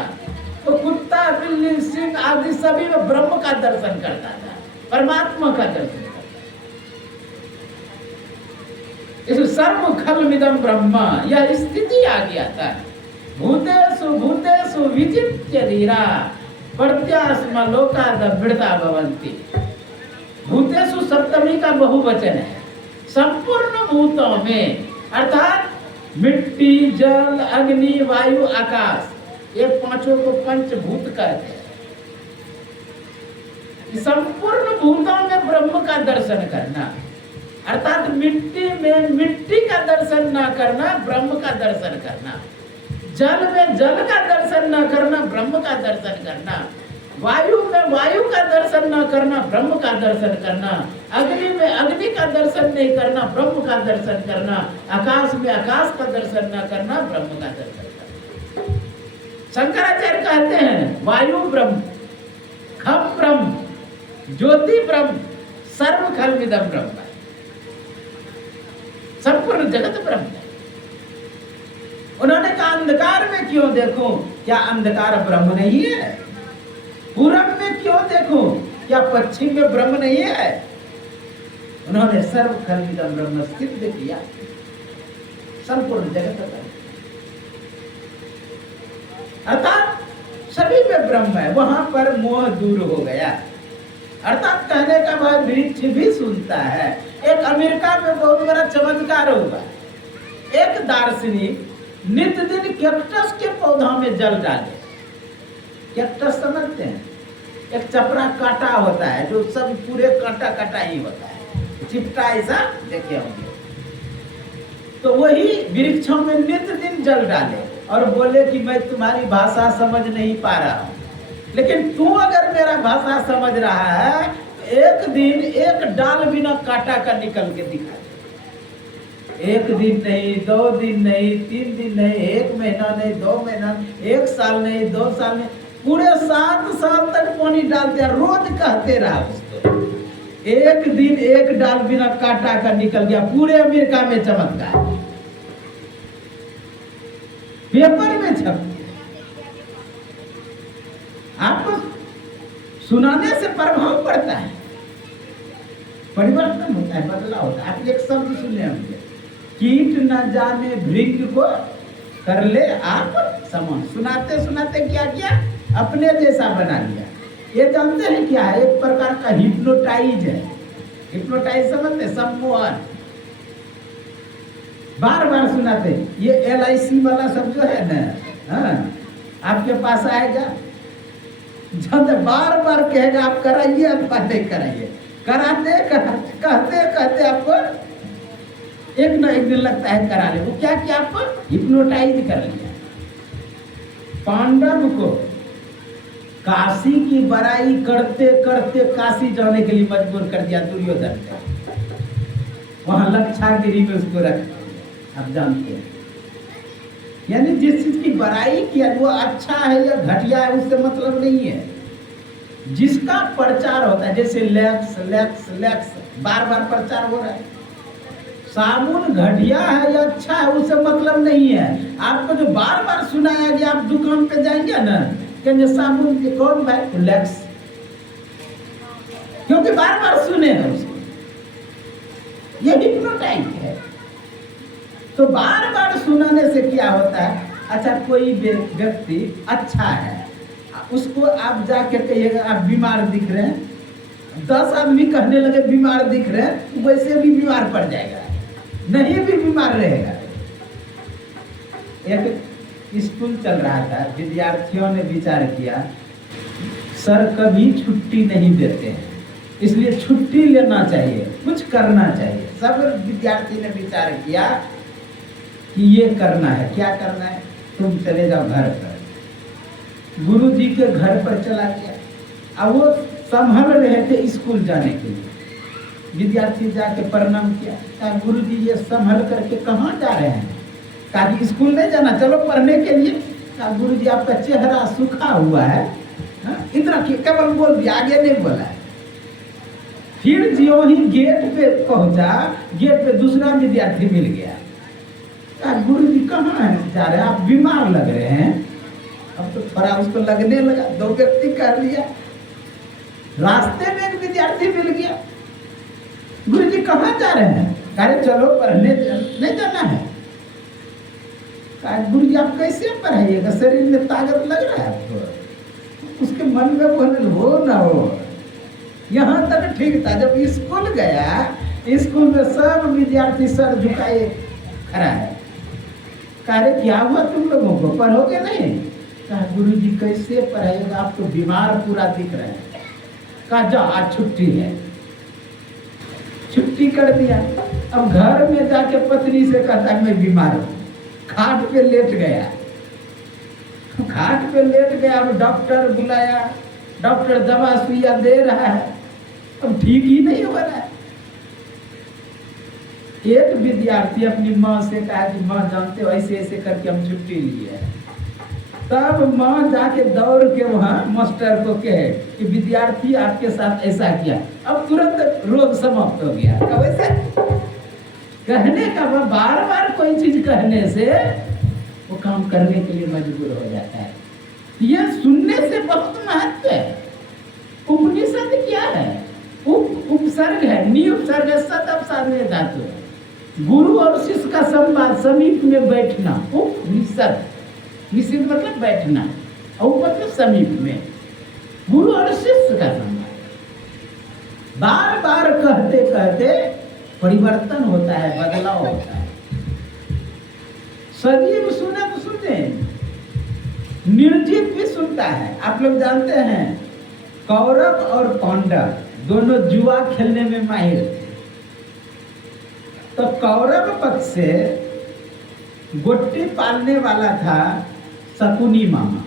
तो कुत्ता बिल्ली सिंह आदि सभी में ब्रह्म का दर्शन करता था। परमात्मा का दर्शन करना। इस सर्व खलमिदं ब्रह्म, यह स्थिति आ गया था। भूतेषु भूतेषु विचित्य धीरा प्रत्यास्म लोकादभृता भवन्ति। भूतेषु सप्तमी का बहुवचन है। संपूर्ण भूतों में, अर्थात मिट्टी, जल, अग्नि, वायु, आकाश, ये पांचों को पंचभूत कहते हैं। संपूर्ण भूतों में ब्रह्म का दर्शन करना, अर्थात मिट्टी में मिट्टी का दर्शन न करना, ब्रह्म का दर्शन करना। जल में जल का दर्शन न करना, ब्रह्म का दर्शन करना। वायु में वायु का दर्शन न करना, ब्रह्म का दर्शन करना। अग्नि में अग्नि का दर्शन नहीं करना, ब्रह्म का दर्शन करना। आकाश में आकाश का दर्शन न करना, ब्रह्म का दर्शन करना। शंकराचार्य कहते हैं वायु ब्रह्म, खम ब्रह्म, ज्योति ब्रह्म, सर्व खलमिदं ब्रह्म। संपूर्ण जगत ब्रह्म है। उन्होंने कहा अंधकार में क्यों देखूं, क्या अंधकार ब्रह्म नहीं है? पूरब में क्यों देखूं, क्या पश्चिम में ब्रह्म नहीं है? उन्होंने सर्व खलमिदं ब्रह्म सिद्ध किया। संपूर्ण जगत ब्रह्म, अर्थात सभी में ब्रह्म है। वहां पर मोह दूर हो गया। अर्थात कहने का भाव वृक्ष भी सुनता है। एक अमेरिका में बहुत बड़ा चमत्कार हुआ। एक दार्शनिक नित दिन कैक्टस के पौधा में जल डाले। कैक्टस समझते हैं? एक चपरा कांटा होता है जो सब पूरे कांटा कांटा ही होता है, चिपटा ऐसा देखे होंगे। तो वही वृक्षों में नित दिन जल डाले और बोले कि मैं तुम्हारी भाषा समझ नहीं पा रहा हूं, लेकिन तू अगर मेरा भाषा समझ रहा है तो एक दिन एक डाल बिना कांटा का निकल के दिखा। एक दिन नहीं, 2 दिन नहीं, 3 दिन नहीं, 1 महीना नहीं, 2 महीना, 1 साल नहीं, 2 साल नहीं, पूरे 7 साल तक पानी डालते हैं। रोज कहते रहा उसको। एक दिन एक डाल बिना कांटा का निकल गया। पूरे अमेरिका में चमत्कार, पेपर में छप। आपको सुनाने से प्रभाव पड़ता है, परिवर्तन होता है, बदलाव होता है। आप एक शब्द सुने होंगे, कीट न जाने भृंग को कर ले आप समान। सुनाते सुनाते क्या किया, अपने जैसा बना लिया। ये जानते हैं क्या है? एक प्रकार का हिप्नोटाइज है। हिप्नोटाइज समझते? सम्मोहन। बार बार सुनाते। ये LIC वाला सब जो है ना, हाँ, आपके पास आएगा, जब बार बार कहेगा आप कराइए, आप नहीं कराइए, कराते कराते कहते कहते आपको एक ना एक दिन लगता है करा ले। वो क्या किया, आपको हिप्नोटाइज कर लिया। पांडव को काशी की बड़ाई करते करते काशी जाने के लिए मजबूर कर दिया दुर्योधन ने। वहां लक्षागिरी में उसको रख दिया। आप जानते हैं, यानी जिस चीज की बड़ाई किया वो अच्छा है या घटिया है उससे मतलब नहीं है। जिसका प्रचार होता है, जैसे लैक्स लैक्स लैक्स बार बार प्रचार हो रहा है। साबुन घटिया है या अच्छा है उससे मतलब नहीं है। आपको जो बार बार सुनाया गया, आप दुकान पे जाएंगे ना, कहेंगे साबुन के कौन भाई, लैक्स, क्योंकि बार बार सुने हैं उसको। ये हिप्नोटाइज है। तो बार बार सुनाने से क्या होता है, अच्छा कोई व्यक्ति अच्छा है, उसको आप जाके कहिएगा आप बीमार दिख रहे हैं, 10 आदमी कहने लगे बीमार दिख रहे हैं, वैसे भी बीमार पड़ जाएगा, नहीं भी बीमार रहेगा। एक स्कूल चल रहा था, विद्यार्थियों ने विचार किया सर कभी छुट्टी नहीं देते हैं, इसलिए छुट्टी लेना चाहिए, कुछ करना चाहिए। सब विद्यार्थी ने विचार किया कि ये करना है। क्या करना है, तुम चले जाओ घर पर। गुरु जी के घर पर चला गया। अब वो संभल रहे थे स्कूल जाने के लिए। विद्यार्थी जाके प्रणाम किया, कहा गुरु जी ये संभल करके कहाँ जा रहे हैं? कहा कि स्कूल नहीं जाना, चलो पढ़ने के लिए। कहा गुरु जी आपका चेहरा सूखा हुआ है। इतना केवल बोल दिया, आगे नहीं बोला है। फिर जो ही गेट पे पहुंचा, गेट पे दूसरा विद्यार्थी मिल गया। कहा गुरु जी कहाँ है जा रहे हैं, आप बीमार लग रहे हैं। अब तो थोड़ा उसको लगने लगा, 2 व्यक्ति कर लिया। रास्ते में एक विद्यार्थी विद्यार्थी मिल गया। गुरु जी कहाँ जा रहे हैं? अरे चलो पढ़ने नहीं जाना है। गुरु जी आप कैसे पढ़ाइएगा, शरीर में ताकत लग रहा है आपको? उसके मन में बोले हो ना हो। यहाँ तक ठीक था, जब स्कूल गया, स्कूल में सब विद्यार्थी सर झुकाए खड़ा है। कहा क्या हुआ तुम लोगों को, पढ़ोगे नहीं? कहा गुरु जी कैसे पढ़ाइएगा, आप तो बीमार पूरा दिख रहे हैं। कहा जा आज छुट्टी है। छुट्टी कर दिया। अब घर में जाके पत्नी से कहता है मैं बीमार हूँ, खाट पे लेट गया। खाट पे लेट गया। अब डॉक्टर बुलाया, डॉक्टर दवा सुइया दे रहा है, अब ठीक ही नहीं हो रहा है। एक विद्यार्थी अपनी माँ से कहा कि माँ जानते हो ऐसे ऐसे करके हम छुट्टी लिए है। तब माँ जाके दौड़ के वहाँ मास्टर को कहे कि विद्यार्थी आपके साथ ऐसा किया। अब तुरंत रोग समाप्त हो गया। वैसे कहने का बार बार कोई चीज कहने से वो काम करने के लिए मजबूर हो जाता है। यह सुनने से बहुत महत्व है। उपनिषद क्या है? उपसर्ग है, निउपसर्ग है, सदअपसारण्य धातु है। गुरु और शिष्य का संवाद, समीप में बैठना, उपनिषद। निषेध मतलब बैठना, और मतलब समीप में। गुरु और शिष्य का संवाद बार बार कहते कहते परिवर्तन होता है, बदलाव होता है। सजीव सुने तो सुनते, निर्जीव भी सुनता है। आप लोग जानते हैं कौरव और पांडव दोनों जुआ खेलने में माहिर थे। तो कौरव पक्ष से गोटी पालने वाला था शकुनी मामा।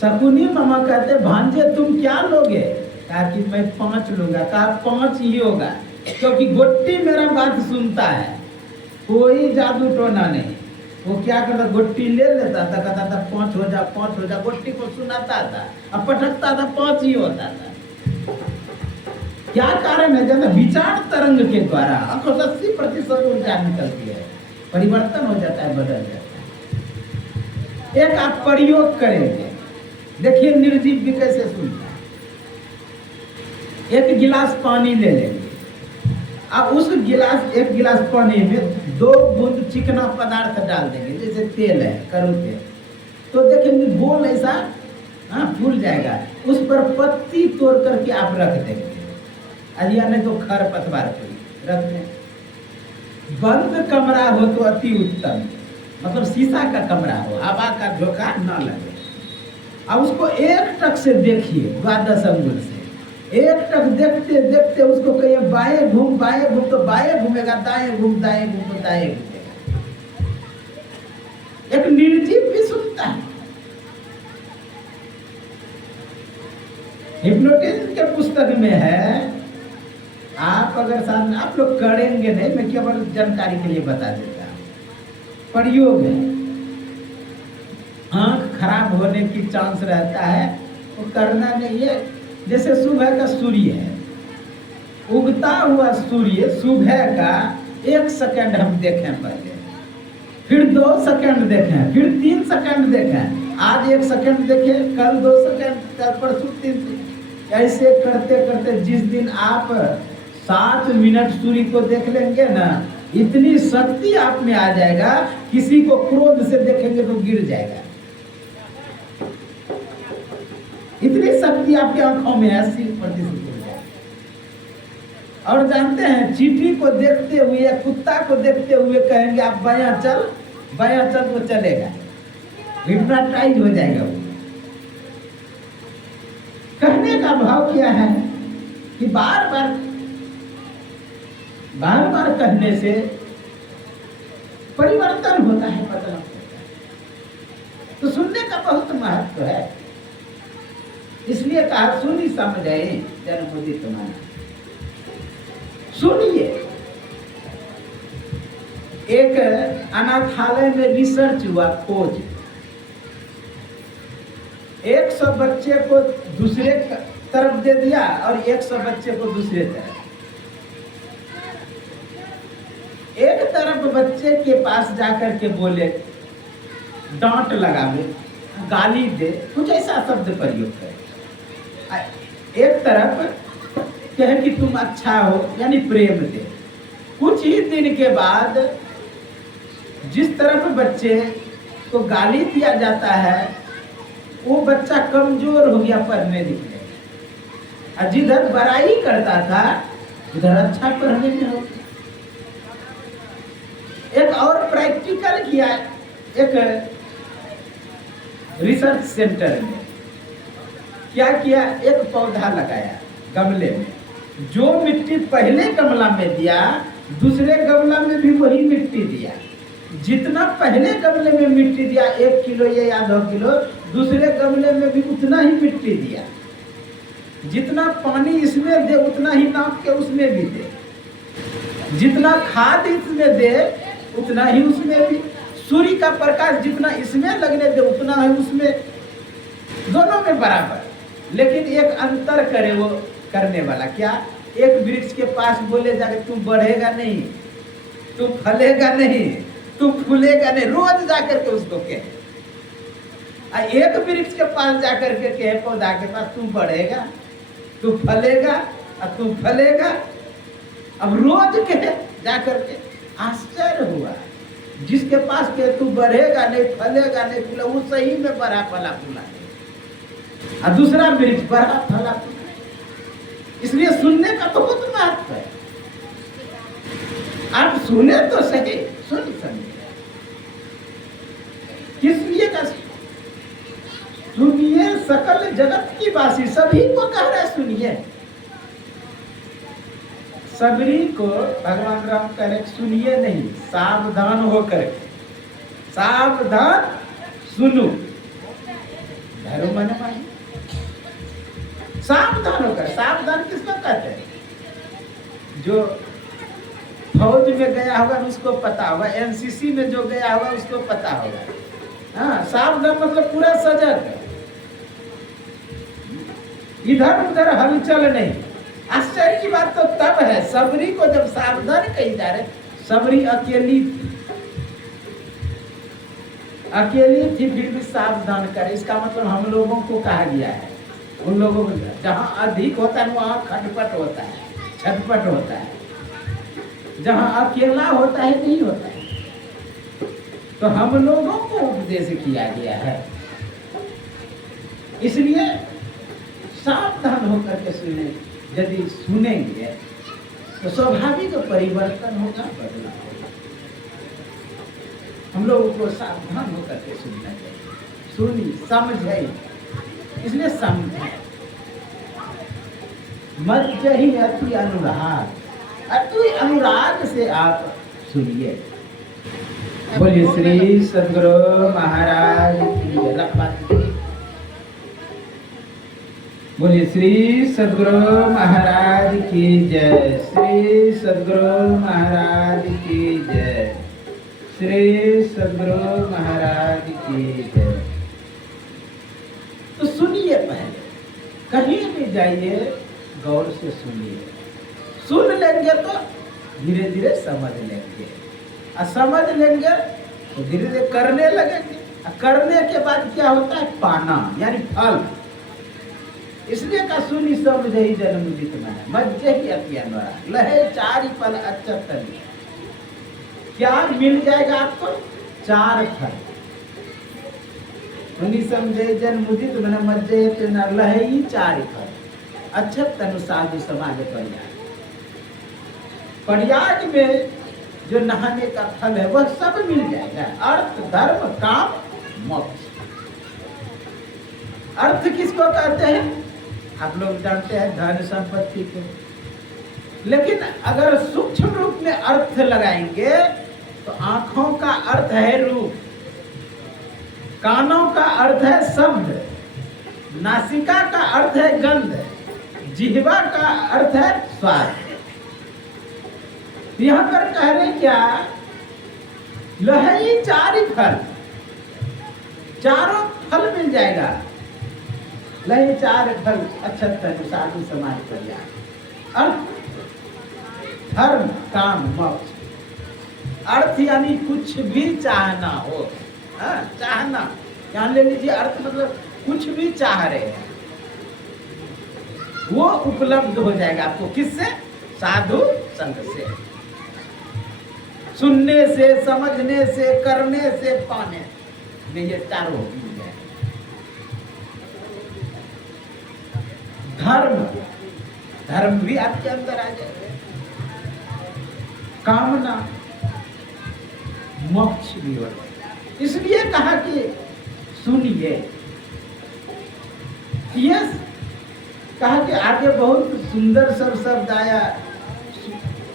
शकुनी मामा कहते भांजे तुम क्या लोगे? कहा कि मैं 5 लूंगा। कहा 5 ही होगा, क्योंकि गोटी मेरा बात सुनता है, कोई जादू टोना नहीं। वो क्या करता, गोटी ले लेता था, कहता था 5 हो जा, 5 हो जा, गोटी को सुनाता था, अब पटकता था, 5 ही होता था। क्या कारण है? जब विचार तरंग के द्वारा 80% ऊर्जा निकलती है, परिवर्तन हो जाता है, बदल जाता है। एक आप प्रयोग करेंगे, देखिए निर्जीव भी कैसे सुनता है। एक गिलास पानी ले लेंगे, अब उस गिलास, एक गिलास पानी में 2 बूंद चिकना पदार्थ डाल देंगे, जैसे तेल है, कड़ू तेल। तो देखेंगे गोल ऐसा फूल जाएगा। उस पर पत्ती तोड़ करके आप रख देंगे, या नहीं तो खर पतवार पर रख दें। बंद कमरा हो तो अति उत्तम, मतलब शीशा का कमरा हो, हवा का झोंका न लगे। अब उसको एक टक से देखिए, 12 अंगुल से एक टक देखते देखते उसको कहिए बाएं घूम तो बाएं घूमेगा, दाएं घूम तो दाएं घूमेगा। एक निर्जीव भी सुनता है। हिप्नोटिज्म के पुस्तक में है, आप अगर सामने, आप लोग करेंगे नहीं, मैं केवल जानकारी के लिए बता देता हूँ। प्रयोग है, आंख खराब होने की चांस रहता है, वो करना नहीं है। जैसे सुबह का सूर्य है, उगता हुआ सूर्य सुबह का 1 सेकंड हम देखें पहले, फिर 2 सेकंड देखें, फिर 3 सेकंड देखें, आज 1 सेकंड देखें, कल 2 सेकंड, कल परसों 3 सेकंड। ऐसे करते करते जिस दिन आप 7 मिनट सूर्य को देख लेंगे ना, इतनी शक्ति आप में आ जाएगा, किसी को क्रोध से देखेंगे तो गिर जाएगा। इतनी शक्ति आपकी आंखों में है, 80% और जानते हैं, चींटी को देखते हुए, कुत्ता को देखते हुए कहेंगे आप बायां चल तो चलेगा, हिप्नोटाइज हो जाएगा वो। कहने का भाव क्या है कि बार बार कहने से परिवर्तन होता है, बदलाव होता है। तो सुनने का बहुत महत्व है। इसलिए कहा सुनी समझे जन्म उदित माना। सुनिए, एक अनाथालय में रिसर्च हुआ, खोज। 100 बच्चे को दूसरे तरफ दे दिया और 100 बच्चे को दूसरे तरफ। एक तरफ बच्चे के पास जाकर के बोले, डांट लगावे, गाली दे, कुछ ऐसा शब्द प्रयोग करे। एक तरफ कहे कि तुम अच्छा हो, यानी प्रेम दे। कुछ ही दिन के बाद जिस तरफ बच्चे को गाली दिया जाता है वो बच्चा कमजोर हो गया पढ़ने लिखने में, और जिधर बड़ाई करता था उधर अच्छा पढ़ने में हो। एक और प्रैक्टिकल किया एक रिसर्च सेंटर में। क्या किया, एक पौधा लगाया गमले में, जो मिट्टी पहले गमला में दिया दूसरे गमला में भी वही मिट्टी दिया। जितना पहले गमले में मिट्टी दिया 1 किलो या 2 किलो, दूसरे गमले में भी उतना ही मिट्टी दिया। जितना पानी इसमें दे उतना ही नाप के उसमें भी दे, जितना खाद इसमें दे उतना ही उसमें भी, सूर्य का प्रकाश जितना इसमें लगने दे उतना है उसमें, दोनों में बराबर। लेकिन एक अंतर करे वो करने वाला, क्या? एक वृक्ष के पास बोले जाके तुम बढ़ेगा नहीं, तुम फलेगा नहीं, तुम फूलेगा नहीं, रोज जाकर के उसको कहे। एक वृक्ष के पास जाकर के कहे पौधा के पास तुम बढ़ेगा, तू फलेगा और तू फलेगा। अब रोज कहे जाकर के, आश्चर्य हुआ। जिसके पास कहे तू बढ़ेगा नहीं, फलेगा नहीं, फूला, वो सही में बड़ा फला फूला, और दूसरा वृक्ष बड़ा फला फूला। इसलिए सुनने का तो बहुत महत्व है। आप सुने तो सही, सुन समझे किस लिए का सुनिए, सकल जगत की वासी सभी को कह रहे सुनिए। सबरी को भगवान राम कह रहे सुनिए नहीं, सावधान होकर, सावधान सुनो, धर्म मन मानी, सावधान होकर। सावधान किसको कहते हैं? जो फौज में गया होगा उसको पता होगा, एनसीसी में जो गया होगा उसको पता होगा। हाँ, सावधान मतलब पूरा सजग, इधर उधर हलचल नहीं। आश्चर्य की बात तो तब है, सबरी को जब सावधान कही जा रहे, सबरी अकेली थी फिर भी सावधान करे। इसका मतलब हम लोगों को कहा गया है, उन लोगों को जहाँ अधिक होता है वहाँ खटपट होता है, छटपट होता है, जहाँ अकेला होता है नहीं होता है। तो हम लोगों को उपदेश किया गया है, इसलिए सावधान होकर के सुने। यदि सुनेंगे तो स्वाभाविक परिवर्तन होगा, बदलाव होगा। हम लोगों को सावधान होकर के सुनना चाहिए। सुनी समझे, इसलिए समझे मत ही अति अनुराग, अति अनुराग से आप सुनिए। बोलिए श्री सद्गुरु महाराज की जय। बोलिए श्री सद्गुरु महाराज की जय, श्री सद्गुरु महाराज की जय, श्री सद्गुरु महाराज की जय। तो सुनिए, पहले कहीं भी जाइए गौर से सुनिए। सुन लेंगे तो धीरे धीरे समझ लेंगे, और समझ लेंगे तो धीरे धीरे करने लगेंगे, और करने के बाद क्या होता है? पाना, यानी फल। इसलिए का सुनी समझे ही जन्म जित मन, मज्जे ही अति अनुराग, लहे चारि फल अच्युत तनि। क्या मिल जाएगा आपको? 4 फल। सुनी समझे जन्म जित मन, मज्जे ही लहे ही 4 फल, अच्युत तनु साधु समाज प्रयाग। प्रयाग में जो नहाने का फल है वह सब मिल जाएगा, अर्थ धर्म काम मोक्ष। अर्थ किसको कहते हैं? आप लोग जानते हैं, धन संपत्ति को। लेकिन अगर सूक्ष्म रूप में अर्थ लगाएंगे तो आंखों का अर्थ है रूप, कानों का अर्थ है शब्द, नासिका का अर्थ है गंध, जिह्वा का अर्थ है स्वाद। यहाँ पर कह रहे क्या? लहे 4 फल, चारों फल मिल जाएगा। लहे 4 फल अच्युत तनु साधु समाज प्रयाग। अर्थ धर्म काम मोक्ष। अर्थ यानी कुछ भी चाहना हो, चाहना, यहाँ ले लीजिए। अर्थ मतलब कुछ भी चाह रहे हैं वो उपलब्ध हो जाएगा आपको। किससे? साधु संग से, सुनने से, समझने से, करने से, पाने में, ये चारों मिल जाए। धर्म, धर्म भी आपके अंदर आ जाए, कामना, मोक्ष भी हो जाए। इसलिए कहा कि सुनिए। यस, कहा कि आगे बहुत सुंदर शब्द आया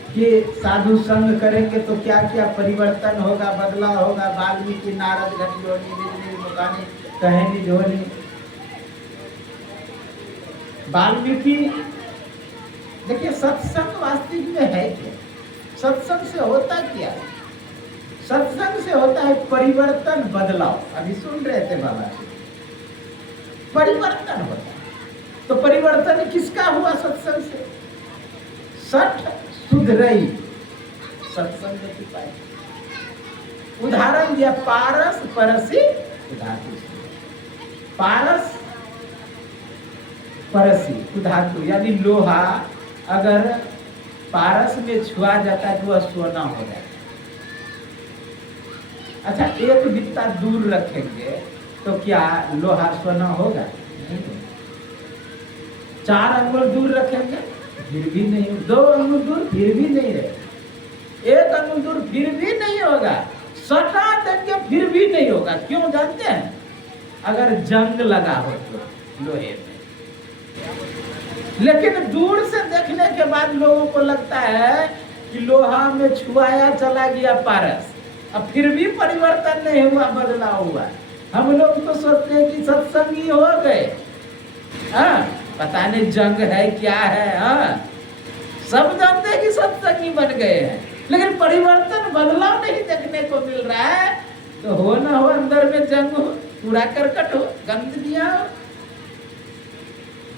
कि साधु संग करेंगे तो क्या क्या परिवर्तन होगा, बदलाव होगा। वाल्मीकि नारद घटी होनी, निज मुखानी कहनी जोनी। वाल्मीकि, देखिए सत्संग वास्तविक में है क्या? सत्संग से होता क्या? सत्संग से होता है परिवर्तन, बदलाव। अभी सुन रहे थे बाबा, परिवर्तन होता है। तो परिवर्तन किसका हुआ सत्संग से? सठ सुधरई सत्संग की पाए। उदाहरण दिया, पारस परसी उधातु। पारस परसी उधातु, यानी लोहा अगर पारस में छुआ जाता है तो वह सोना हो जाता है। अच्छा, एक बित्ता दूर रखेंगे तो क्या लोहा सोना होगा? चार अंगुल दूर रखेंगे फिर भी नहीं, 2 अंगुल दूर फिर भी नहीं रहे, 1 अंगुल दूर फिर भी नहीं होगा, सटा देंगे फिर भी नहीं होगा। क्यों जानते हैं? अगर जंग लगा हो तो लोहे में। लेकिन दूर से देखने के बाद लोगों को लगता है कि लोहा में छुआया चला गया पारस, अब फिर भी परिवर्तन नहीं हुआ, बदलाव हुआ। हम लोग तो सोचते हैं कि सत्संगी हो गए, पता नहीं जंग है क्या है। सब जानते हैं कि सत्संगी बन गए हैं, लेकिन परिवर्तन, बदलाव नहीं देखने को मिल रहा है। तो हो ना हो अंदर में जंग हो, पूरा करकट हो, गंदगियां हो।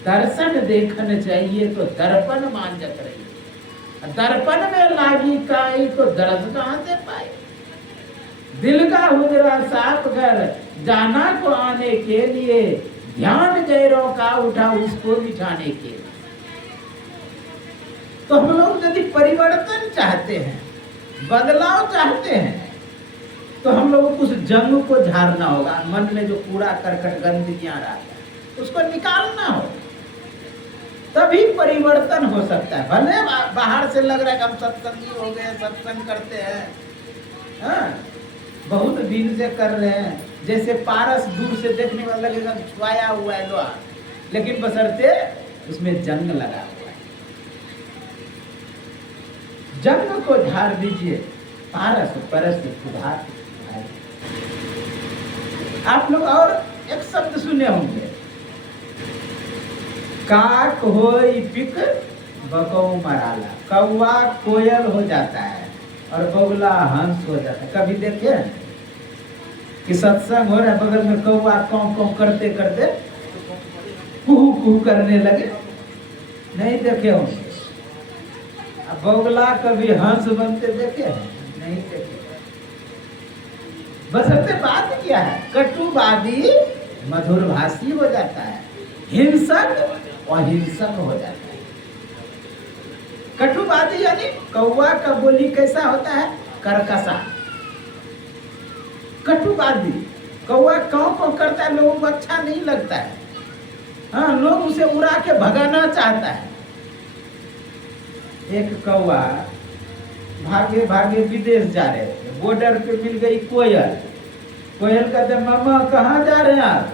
दर्शन देखने चाहिए तो दर्पण मांझत रही, दर्पण में लागी काई तो दर्द कहां से पाई। दिल का हुजरा साफ कर जाना को आने के लिए, ध्यान गैरों का उठा उसको बिठाने के लिए। तो हम लोग यदि परिवर्तन चाहते हैं, बदलाव चाहते हैं, तो हम लोगों को उस जंग को झाड़ना होगा। मन में जो कूड़ा करकट गंदगियां रहा है उसको निकालना होगा, तभी परिवर्तन हो सकता है। भले बाहर से लग रहा है कि हम सत्संगी हो गए, सत्संग करते हैं, बहुत दिन से कर रहे हैं, जैसे पारस दूर से देखने वाला लगेगा छुआया हुआ है लोहा, लेकिन बशर्ते उसमें जंग लगा हुआ है। जंग को झाड़ दीजिए, पारस परस सुधार। आप लोग और एक शब्द सुने होंगे, काक होई पिक बकौ मराला। कौवा कोयल हो जाता है और बगुला हंस हो जाता है। कभी देखे कि सत्संग हो रहा है, बगल में कौवा कौं कौं करते करते कुहू कुहू करने लगे? नहीं देखे होंगे। अब बगुला कभी हंस बनते देखे हैं? नहीं देखे। बशर्ते बात क्या है, कटुवादी मधुरभाषी हो जाता है, हिंसक अहिंसक हो जाता है। कटुवादी यानी कौवा का बोली कैसा होता है? करकसा। कटुवादी कौवा कौं कौं करता है, लोगों को अच्छा नहीं लगता है। लोग उसे उड़ा के भगाना चाहता है। एक कौवा भागे भागे विदेश जा रहे थे, बॉर्डर पे मिल गई कोयल। कोयल कहते मामा कहाँ जा रहे हैं आप?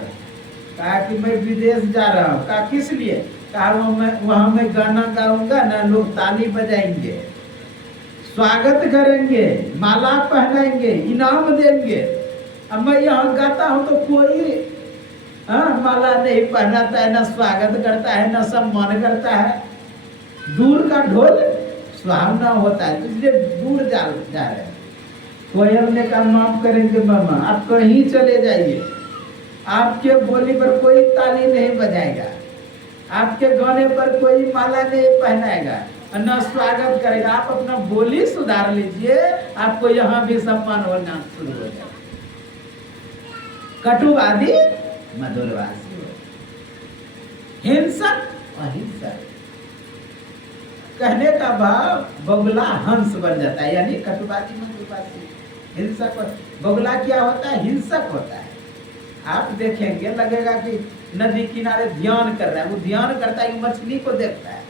कहा कि मैं विदेश जा रहा हूँ। कहा किस लिए? कहा वहाँ मैं गाना गाऊंगा ना, लोग ताली बजाएंगे, स्वागत करेंगे, माला पहनाएंगे, इनाम देंगे। अब मैं यहाँ गाता हूँ तो कोई माला नहीं पहनाता है, ना स्वागत करता है, ना सम्मान करता है। दूर का ढोल सुहावना होता है, इसलिए दूर जा रहे हैं। कोयल ने कहा माफ करेंगे मामा, आप कहीं चले जाइए, आपके बोली पर कोई ताली नहीं बजाएगा, आपके गाने पर कोई माला नहीं पहनाएगा, न स्वागत करेगा। आप अपना बोली सुधार लीजिए, आपको यहाँ भी सम्मान होना शुरू हो जाएगा। कटुवादी मधुरभाषी, हिंसक अहिंसक। कहने का भाव बगुला हंस बन जाता है, यानी कटुवादी मधुवादी हिंसक। बगुला क्या होता है? हिंसक होता है। आप देखेंगे लगेगा कि नदी किनारे ध्यान कर रहा है, वो ध्यान करता है कि मछली को देखता है।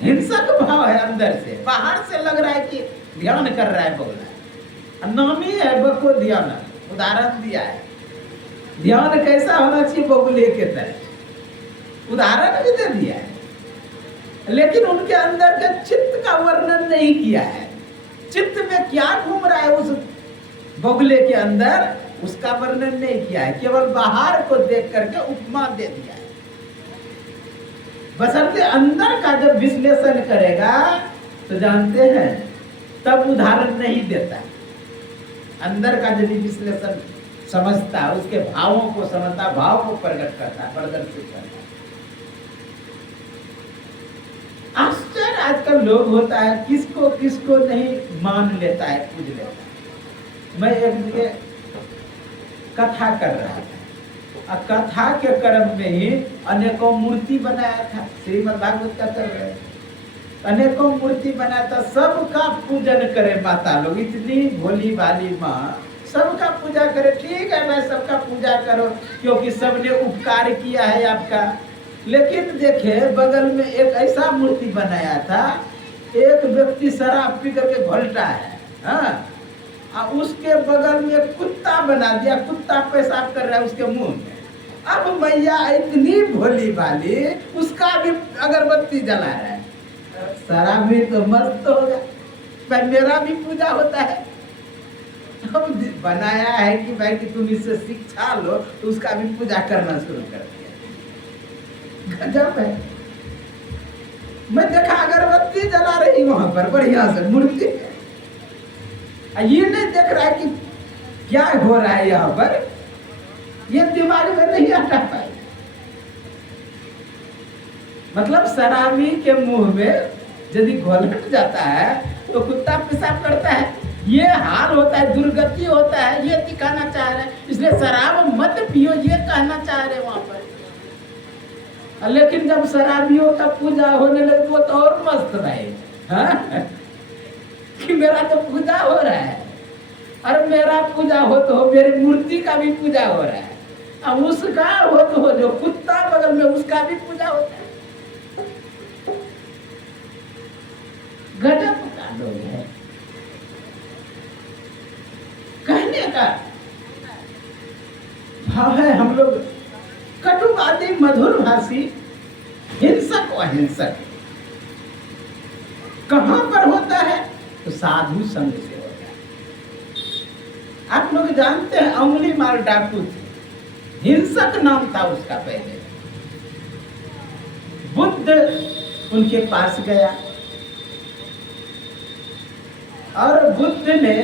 हिंसक भाव है अंदर से, बाहर से लग रहा है कि ध्यान कर रहा है बगुला। नामी है बको ध्यान, उदाहरण दिया है। ध्यान कैसा होना चाहिए? बगुले के तरह उदाहरण भी दे दिया है, लेकिन उनके अंदर के चित्त का वर्णन नहीं किया है। चित्त में क्या घूम रहा है उस बगुले के अंदर, उसका वर्णन नहीं किया है। केवल बाहर को देख करके उपमा दे दिया है। बशर्ते अंदर का जब विश्लेषण करेगा तो जानते हैं तब उदाहरण नहीं देता। अंदर का यदि विश्लेषण समझता, उसके भावों को समझता, भाव को प्रकट करता, प्रदर्शित करता। आश्चर्य आजकल लोग होता है, किसको किसको नहीं मान लेता है, पूज लेता है। मैं एक जगह कथा कर रहा था, कथा के क्रम में ही अनेकों मूर्ति बनाया था। श्रीमद् भागवत का कर रहे, अनेकों मूर्ति बनाया था। सबका पूजन करे माता लोग, इतनी भोली भाली माँ सबका पूजा करे। ठीक है, मैं सबका पूजा करो क्योंकि सबने उपकार किया है आपका। लेकिन देखे बगल में एक ऐसा मूर्ति बनाया था, एक व्यक्ति शराब पी करके घोलटा है, हाँ, और उसके बगल में एक कुत्ता बना दिया, कुत्ता पेशाब कर रहा है उसके मुंह में। अब मैया इतनी भोली भाली, उसका भी अगरबत्ती जला रहा है। शराब भी तो मस्त होगा, भाई मेरा भी पूजा होता है। अब बनाया है कि भाई कि तुम इससे शिक्षा लो, तो उसका भी पूजा करना शुरू कर दिया। गजब है। मैं देखा अगरबत्ती जला रही वहां पर बढ़िया से मूर्ति, ये नहीं देख रहा है कि क्या हो रहा है यहाँ पर, ये दिमाग में नहीं आता पाए। मतलब शराबी के मुंह में यदि घोलट जाता है तो कुत्ता पेशाब करता है, ये हाल होता है, दुर्गति होता है, ये दिखाना चाह रहे हैं। इसलिए शराब मत पियो, ये कहना चाह रहे वहां पर। लेकिन जब शराबियों का पूजा होने लगे वो तो और मस्त रहे, हाँ? कि मेरा तो पूजा हो रहा है, और मेरा पूजा हो तो हो, मेरी मूर्ति का भी पूजा हो रहा है। अब उसका हो तो हो, जो कुत्ता बगल में उसका भी पूजा होता है। गजब का लोग है। कहने का भाव है हम लोग कटुवादी मधुर भाषी, हिंसक अहिंसक। कहां पर होता है? तो साधु संग से होता है। आप लोग जानते हैं अंगुली मार डाकू थे, हिंसक नाम था उसका पहले। बुद्ध उनके पास गया और बुद्ध ने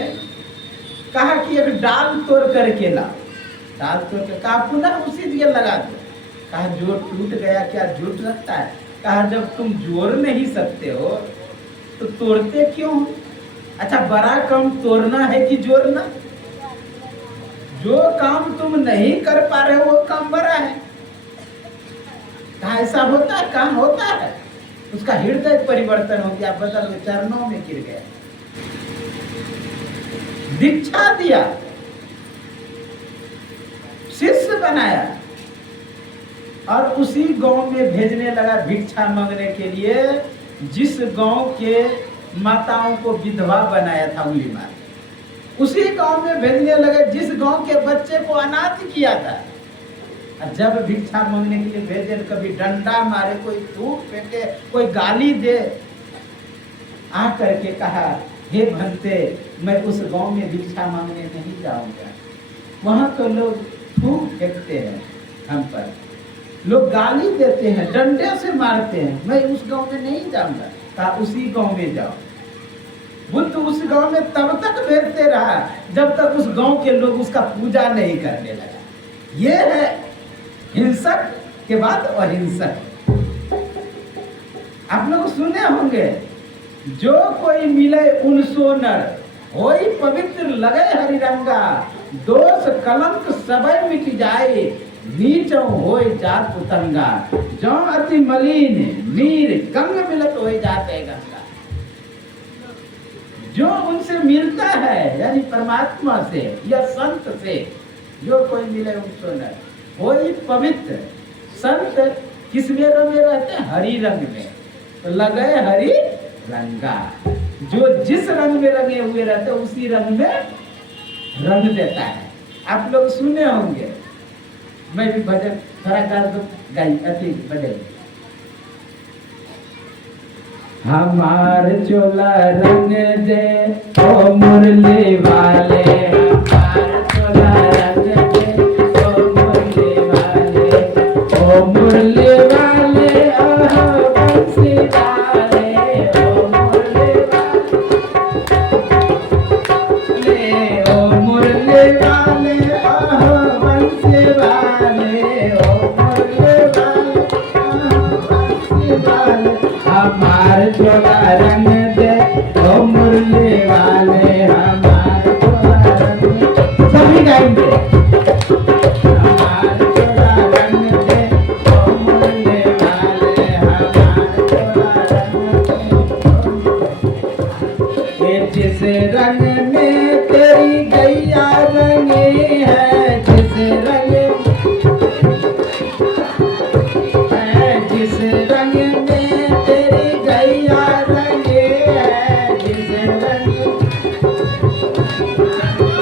कहा कि एक डाल तोड़ करके ला। डाल तोड़ के कहा पुनः उसी जगह लगा दो। कहा जोड़ टूट गया, क्या जुड़ सकता है? कहा जब तुम जोड़ नहीं सकते हो तो तोड़ते क्यों? अच्छा, बड़ा काम तोड़ना है कि जोड़ना? जो काम तुम नहीं कर पा रहे हो वो काम बड़ा है। कहा ऐसा होता है? कहाँ होता है? उसका हृदय परिवर्तन हो गया, बदल के चरणों में गिर गया, दीक्षा दिया, शिष्य बनाया और उसी गांव में भेजने लगा भिक्षा मांगने के लिए, जिस गांव के माताओं को विधवा बनाया था उंगली मार। उसी गांव में भेजने लगे जिस गांव के बच्चे को अनाथ किया था। जब भिक्षा मांगने के लिए भेजे, कभी डंडा मारे, कोई थूक फेंके, कोई गाली दे, आ करके कहा हे भंते, मैं उस गांव में भिक्षा मांगने नहीं जाऊंगा। वहां तो लोग थूक फेंकते हैं हम पर, लोग गाली देते हैं, डंडे से मारते हैं, मैं उस गांव में नहीं जाऊंगा। कहा उसी गांव में जाओ। बुद्ध उस गांव में तब तक भेजते रहा जब तक उस गांव के लोग उसका पूजा नहीं करने लगा। ये है हिंसक के बाद अहिंसक। आप लोग सुने होंगे, जो कोई मिले उन सो नर होई पवित्र लगे हरिरंगा, दोष कलंक सबय मिट जाए, नीचौ होय जात उतंगा, जो अति मलिन मीर गंग मिलत होय जात है गंगा। जो उनसे मिलता है यानी परमात्मा से या संत से, जो कोई मिले उनको न कोई पवित्र। संत किस में रंगे रहते हैं? हरि रंग में। तो लगे हरि रंगा, जो जिस रंग में रंगे हुए रहते हैं उसी रंग में रंग देता है। आप लोग सुने होंगे, मैं भी भजन थोड़ा कर दो, गाई अति बड़े। हमार चोला रंग दे ओ मुरली वाले, हमार चोला रंग दे ओ मुरली वाले, ओ मुरली वाले ओ बंसी वाले, ओ मुरली वाले, ओ मुरली वाले ओ बंसी वाले, ओ मुरली वाले ओ बंसी वाले, हमार चोला रंग दे ओ मुरली वाले, हमार चोला रंग दे। सभी गाएंगे। हमार चोला रंग दे ओ मुरली वाले, हमार चोला रंग दे। ये जिस रंग में तेरी गैया रंगी है, जिस रंग जिस रंग में तेरी गैया रंगी है, जिस रंग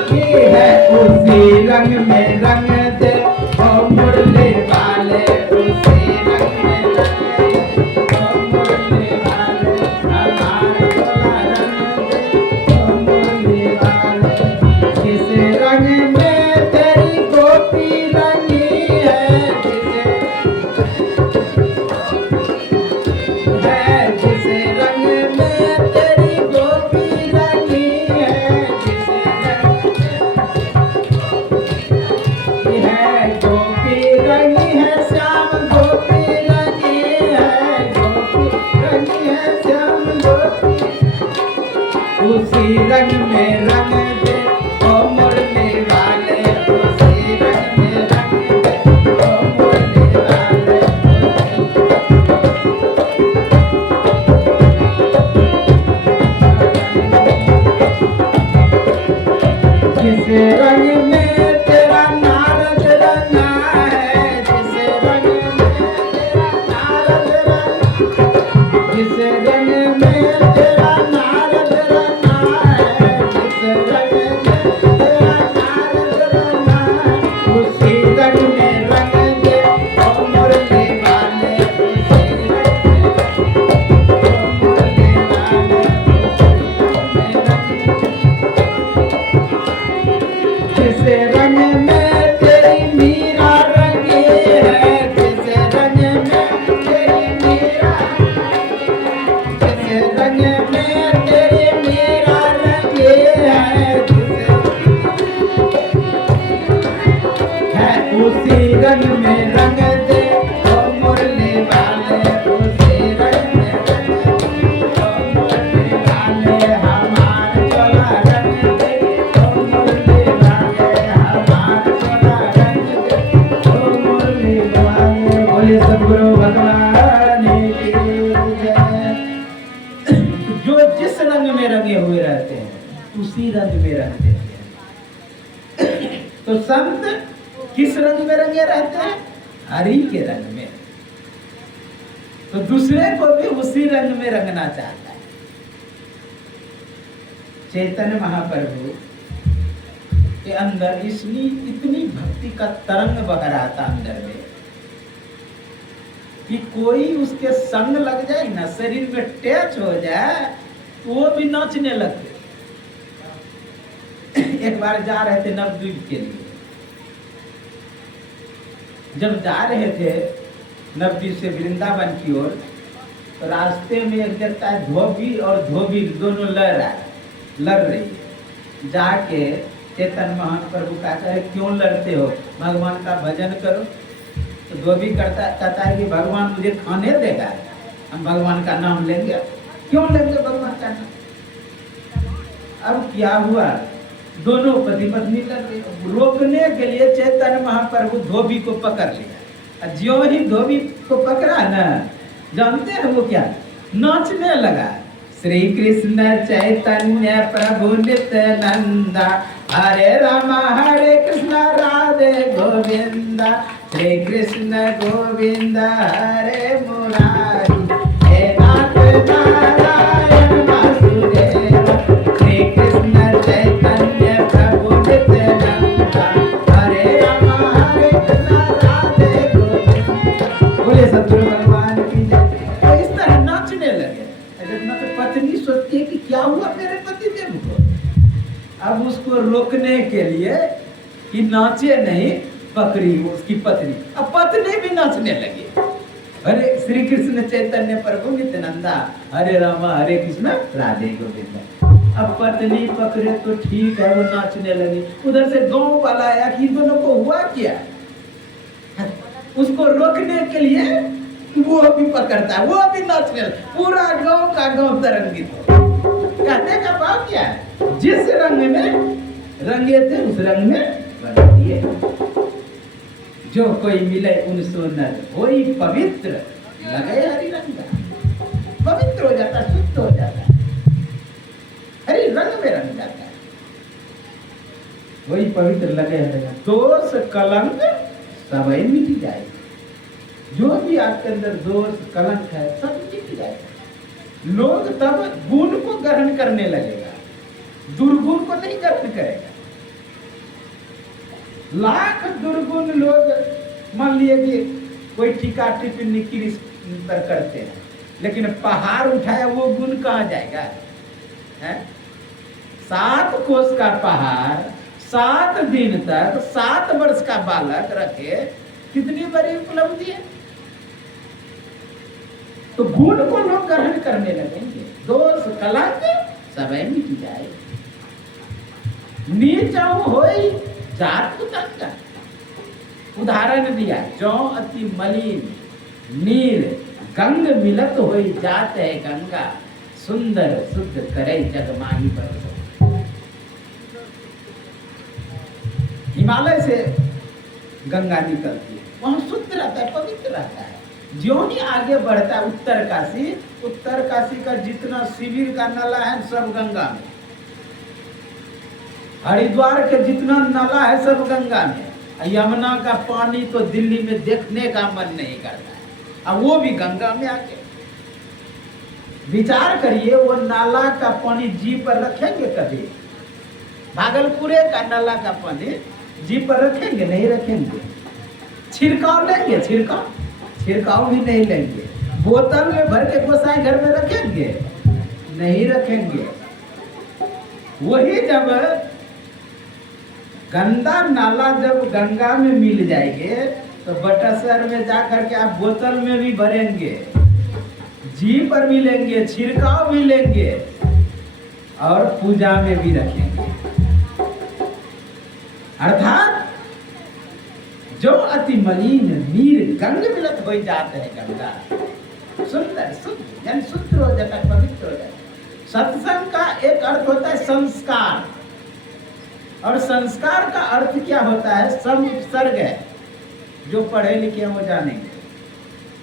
की है उसी रंग में रंग दे ओ मुरली वाले, उसी रंग में रंग दे ओ मुरली वाले, हमार चोला रंग दे ओ मुरली वाले। जिस रंग में तेरी गोपी रंगी है, जिस रंग में तेरी गोपी रंगी है, जिस रंग है गोपी रंगी है श्याम, गोपी रंगी है, गोपी रंगी है श्याम गोपी, उसी रंग में रंग दे ओ मुरली वाले, उसी रंग में रंग दे ओ मुरली वाले। जिस रंग में तेरा नारद रंगा है, जिस रंग में तेरा नारद रंगा, जिस रंग में तेरा नारद रंगा है, जिस रंग में तेरा नारद रंगा है, उसी रंग में रंग दे ओ मुरली वाले, उसी रंग में ओ मुरली वाले, उसी रंग में जिस रंग में तेरी मीरा रंगी है, जिस रंग में तेरी मीरा, जिस रंग में तेरी मीरा रंगी है, उसी रंग में रंग दे ओ मुरली वाले, उसी रंग में रंग दे ओ मुरली वाले, हमार चोला रंग दे ओ मुरली वाले, हमार चोला रंग दे ओ मुरली वाले। बोले सद्गुरु भगवान की जय। जो जिस रंग में रंगे हुए रहते हैं उसी रंग में रंग देते हैं। तो संत किस रंग में रंगे रहते हैं? हरि के रंग में। तो दूसरे को भी उसी रंग में रंगना चाहता है। चैतन्य महाप्रभु के अंदर इतनी भक्ति का तरंग बह रहा था अंदर में कि कोई उसके संग लग जाए ना, शरीर में टच हो जाए तो वो भी नाचने लगते। एक बार जा रहे थे नवद्वीप के लिए, जब जा रहे थे नवद्वीप से वृंदावन की ओर, तो रास्ते में एक देखता है धोबी और धोबी दोनों लड़ रही है। जाके चैतन्य महाप्रभु कहता है क्यों लड़ते हो, भगवान का भजन करो। तो धोबी कहता है कि भगवान मुझे खाने देगा, हम भगवान का नाम लेंगे। क्यों लेंगे भगवान का नाम? अब क्या हुआ दोनों पति पत्नी लग गए। रोकने के लिए चैतन्य महाप्रभु धोबी को पकड़ लिया। ज्यों ही धोबी को पकड़ा ना, जानते हैं वो क्या, नाचने लगा। श्री कृष्ण चैतन्य प्रभु नित्यानंदा, हरे राम हरे कृष्ण राधे गोविंदा, श्री कृष्ण गोविंद हरे मुरारी, हे नाथ नारायण वासुदेव, श्री कृष्ण चैतन्य प्रभु नित्यानंदा, हरे राम हरे कृष्ण राधे गोविंदा। बोले सद्गुरु भगवान की जय। तो इस तरह नाचने लगे। तो पत्नी सोचती है कि क्या हुआ मेरे पति देव को। अब उसको रोकने के लिए कि नाचे नहीं, पकड़ी उसकी पत्नी। अब पत्नी भी नाचने लगी। हरे श्री कृष्ण चैतन्य प्रभु नित्यानंदा, हरे रामा हरे कृष्ण राधे गोविंदा। अब पत्नी पकड़े तो ठीक है, वो नाचने लगी। उधर से गांव वाला आया कि दोनों को हुआ क्या। उसको रोकने के लिए वो भी पकड़ता है, वो भी नाचने लगा। पूरा गांव का गांव तरंगित हो। कहने का भाव क्या है, जिस रंग में रंगे थे उस रंग में रंग दिए। जो कोई मिले उन सोनर वही पवित्र लगे हरि रंग, पवित्र हो जाता, शुद्ध हो जाता, हरि रंग में रंग जाता है, वही पवित्र लगे हरि रंग। दोष कलंक सब मिट जाएगा। जो भी आपके अंदर दोष कलंक है सब मिट जाएगा। लोग तब गुण को ग्रहण करने लगेगा, दुर्गुण को नहीं ग्रहण करेगा। लाख दुर्गुण लोग मान लिए कि कोई टीका टिप्पणी पर करते हैं, लेकिन पहाड़ उठाया वो गुण कहाँ जाएगा है? 7 कोस का पहाड़ 7 दिन तक 7 वर्ष का बालक रखे, कितनी बड़ी उपलब्धि है। तो गुण को लोग ग्रहण करने लगेंगे, दोष कलंक सब मिट जाए। नीचम होई जात कुतंगा, उदाहरण दिया, जो अति मलिन नीर गंग मिलत होई जात है गंगा, सुंदर शुद्ध करे जगमाही बरसो। हिमालय से गंगा निकलती है, वहां शुद्ध रहता है, पवित्र रहता है। ज्यों ही आगे बढ़ता है उत्तर काशी का जितना शिविर का नाला है सब गंगा में, हरिद्वार के जितना नाला है सब गंगा में। यमुना का पानी तो दिल्ली में देखने का मन नहीं करता है, अब वो भी गंगा में आके विचार करिए। वो नाला का पानी जी पर रखेंगे कभी? भागलपुरे का नाला का पानी जी पर रखेंगे? नहीं रखेंगे। छिड़काव लेंगे? छिड़काव भी नहीं लेंगे। बोतल में भर के गोसाई घर में रखेंगे? नहीं रखेंगे। वही जब गंदा नाला जब गंगा में मिल जाएंगे तो बटसर में जाकर के आप बोतल में भी भरेंगे, जी पर भी लेंगे, छिड़काव भी लेंगे और पूजा में भी रखेंगे। अर्थात जो अति मलिन नीर गंग मिलत हो जाते हैं गंगा, सुंदर शुद्ध यानी शुद्ध हो जाता है, पवित्र हो जाता है। सत्संग का एक अर्थ होता है संस्कार, और संस्कार का अर्थ क्या होता है? सम उपसर्ग है। जो पढ़े लिखे हैं वो जानेंगे।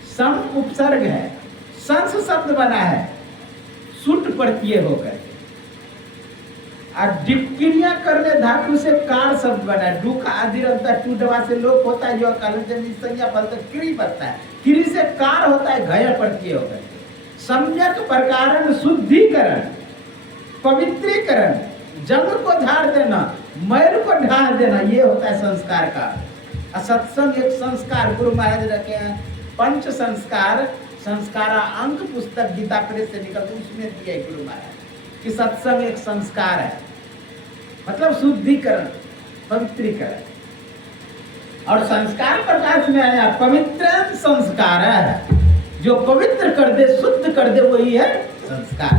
सम उपसर्ग है, संस शब्द बना है सुट प्रत्यय होकर, और डिक्रिया करने धातु से कार शब्द बना है। डूखा आदि रहता है, टूडवा से लोप होता है, जो संज्ञा फलता क्री बनता है, क्री से कार होता है, घय प्रत्यय होकर। सम्यक प्रकार शुद्धिकरण, पवित्रीकरण, जंग को झाड़ देना, मैल को ढाह देना, ये होता है संस्कार का। सत्संग एक संस्कार, गुरु महाराज रखे हैं 5 संस्कार, संस्कारा अंक पुस्तक गीता प्रेस से निकलते, उसमें दिया गुरु महाराज कि सत्संग एक संस्कार है, मतलब शुद्धिकरण, पवित्रीकरण। और संस्कार प्रकाश में आया पवित्र संस्कार है, जो पवित्र कर दे, शुद्ध कर दे, वही है संस्कार।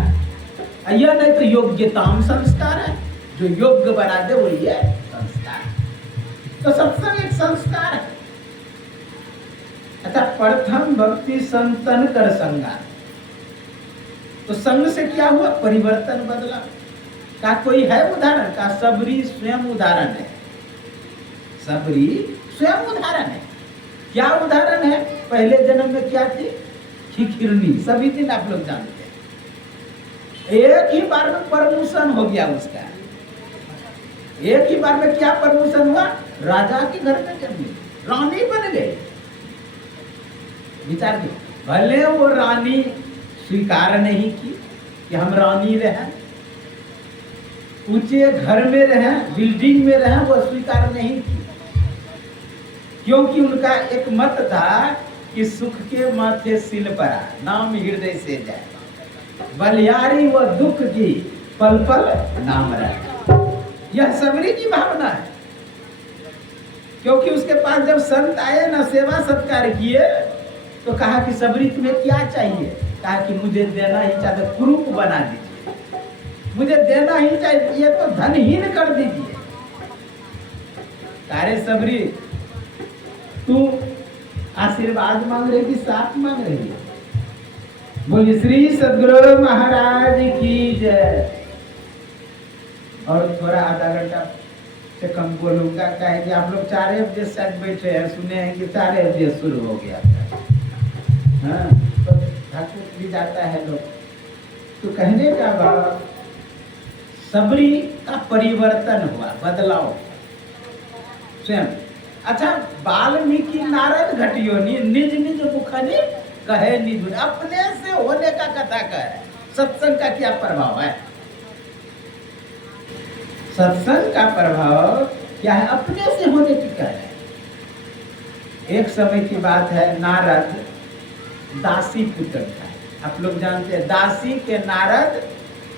यह नहीं तो योग्यताम संस्कार है, जो योग्य बना दे वही है संस्कार। तो सत्संग एक संस्कार है। अच्छा, प्रथम भक्ति संतन कर संगा, तो संग से क्या हुआ? परिवर्तन बदला। का कोई है उदाहरण? का सबरी स्वयं उदाहरण है। सबरी स्वयं उदाहरण है। क्या उदाहरण है? पहले जन्म में क्या थी? खिखिरनी, सभी दिन आप लोग जानते हैं। एक ही बार में प्रमोशन हो गया उसका। एक ही बार में क्या प्रमोशन हुआ? राजा के घर में जन्मी, रानी बन गई। विचार की, भले वो रानी स्वीकार नहीं की कि हम रानी रहे, ऊंचे घर में रहे, बिल्डिंग में रहे, वो स्वीकार नहीं की, क्योंकि उनका एक मत था कि सुख के माथे सिल पड़ा, नाम हृदय से जाए, बलियारी व दुख की पल पल नाम रहे। यह सबरी की भावना है। क्योंकि उसके पास जब संत आए ना, सेवा सत्कार किए, तो कहा कि सबरी तुम्हें क्या चाहिए? कहा कि मुझे देना ही चाहिए, कुरूप बना दीजिए, मुझे देना ही चाहिए, तो धनहीन कर दीजिए। अरे सबरी, तू आशीर्वाद मांग रही कि साथ मांग रही है? बोलिए श्री सद्गुरु महाराज की जय। और थोड़ा आधा घंटा से कम बोलूंगा, क्या कि आप लोग 4 बजे शायद बैठे हैं, सुने हैं कि 4 बजे शुरू हो गया। हाँ, तो थक भी जाता है लोग। तो कहने का भाव, सबरी का परिवर्तन हुआ, बदलाव स्वयं। अच्छा, वाल्मीकि नारद घटियो निज निज मुखनि कहे निधुन, अपने से होने का कथा कहे। सत्संग का क्या प्रभाव है? सत्संग का प्रभाव क्या है? अपने से होने की कह रहे। एक समय की बात है, नारद दासी पुत्र था। आप लोग जानते हैं, दासी के नारद,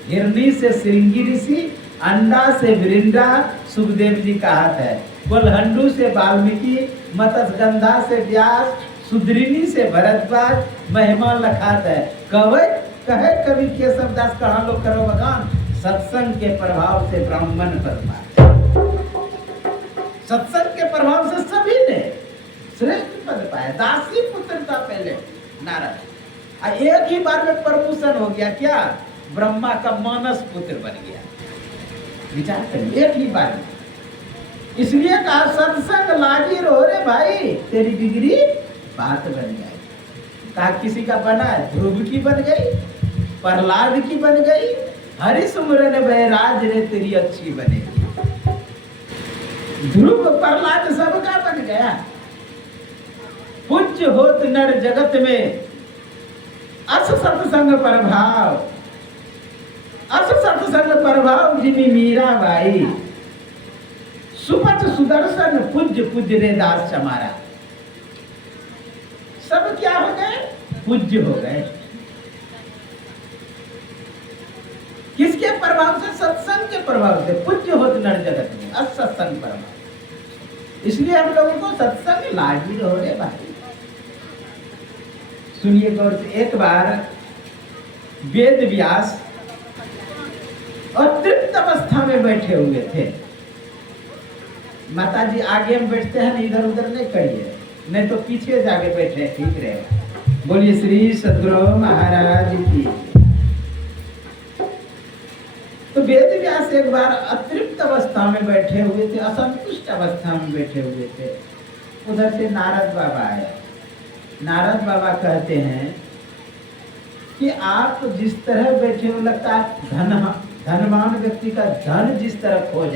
हिरणी से श्रृंगी ऋषि, अंडा से वृंदा सुखदेव जी का हाथ है, कोल्हंडू से वाल्मीकि, मत्स्यगंधा से व्यास, सुद्रिनी से भरद्वाज, महिमा लखात है। कहे कवि केशवदास, कहाँ लोग करो बगान, सत्संग के प्रभाव से ब्राह्मण पद पाए। सत्संग के प्रभाव से सभी ने श्रेष्ठ पद पाया। दासी पुत्र था पहले नारद, एक ही बार में प्रमोशन हो गया। क्या? ब्रह्मा का मानस पुत्र बन गया। विचार करिए, एक ही बार में। इसलिए कहा सत्संग लागी रहो रे भाई, तेरी बिगड़ी बात बन गई। कहा किसी का बना, ध्रुव की बन गई, प्रहलाद की बन गई, हरि सुमरन बैराज रे तेरी अच्छी बनेगी। ध्रुव प्रहलाद सबका बन गया। पूज्य होत नर जगत में अस सत्संग प्रभाव, अस सत्संग प्रभाव जिमी मीरा बाई, सुपच सुदर्शन पूज्य पूज्य रे दास चमारा। सब क्या हो गए? पूज्य हो गए। किसके प्रभाव से? सत्संग के प्रभाव से। पूज्य होत नर जगत में, असत्संग प्रभाव। इसलिए हम लोगों को सत्संग लागी रहो रे भाई। सुनिए गौर से, एक बार वेद व्यास अतृप्त अवस्था में बैठे हुए थे। माता जी आगे में बैठते हैं, इधर उधर नहीं करिए, नहीं तो पीछे जाके बैठे, ठीक रहेगा। बोलिए श्री सद्गुरु महाराज की। तो वेद व्यास एक बार अतृप्त अवस्था में बैठे हुए थे, असंतुष्ट अवस्था में बैठे हुए थे। उधर से नारद बाबा आए। नारद बाबा कहते हैं कि आप जिस तरह बैठे हो, लगता है धनवान व्यक्ति का धन जिस तरह खो जाए।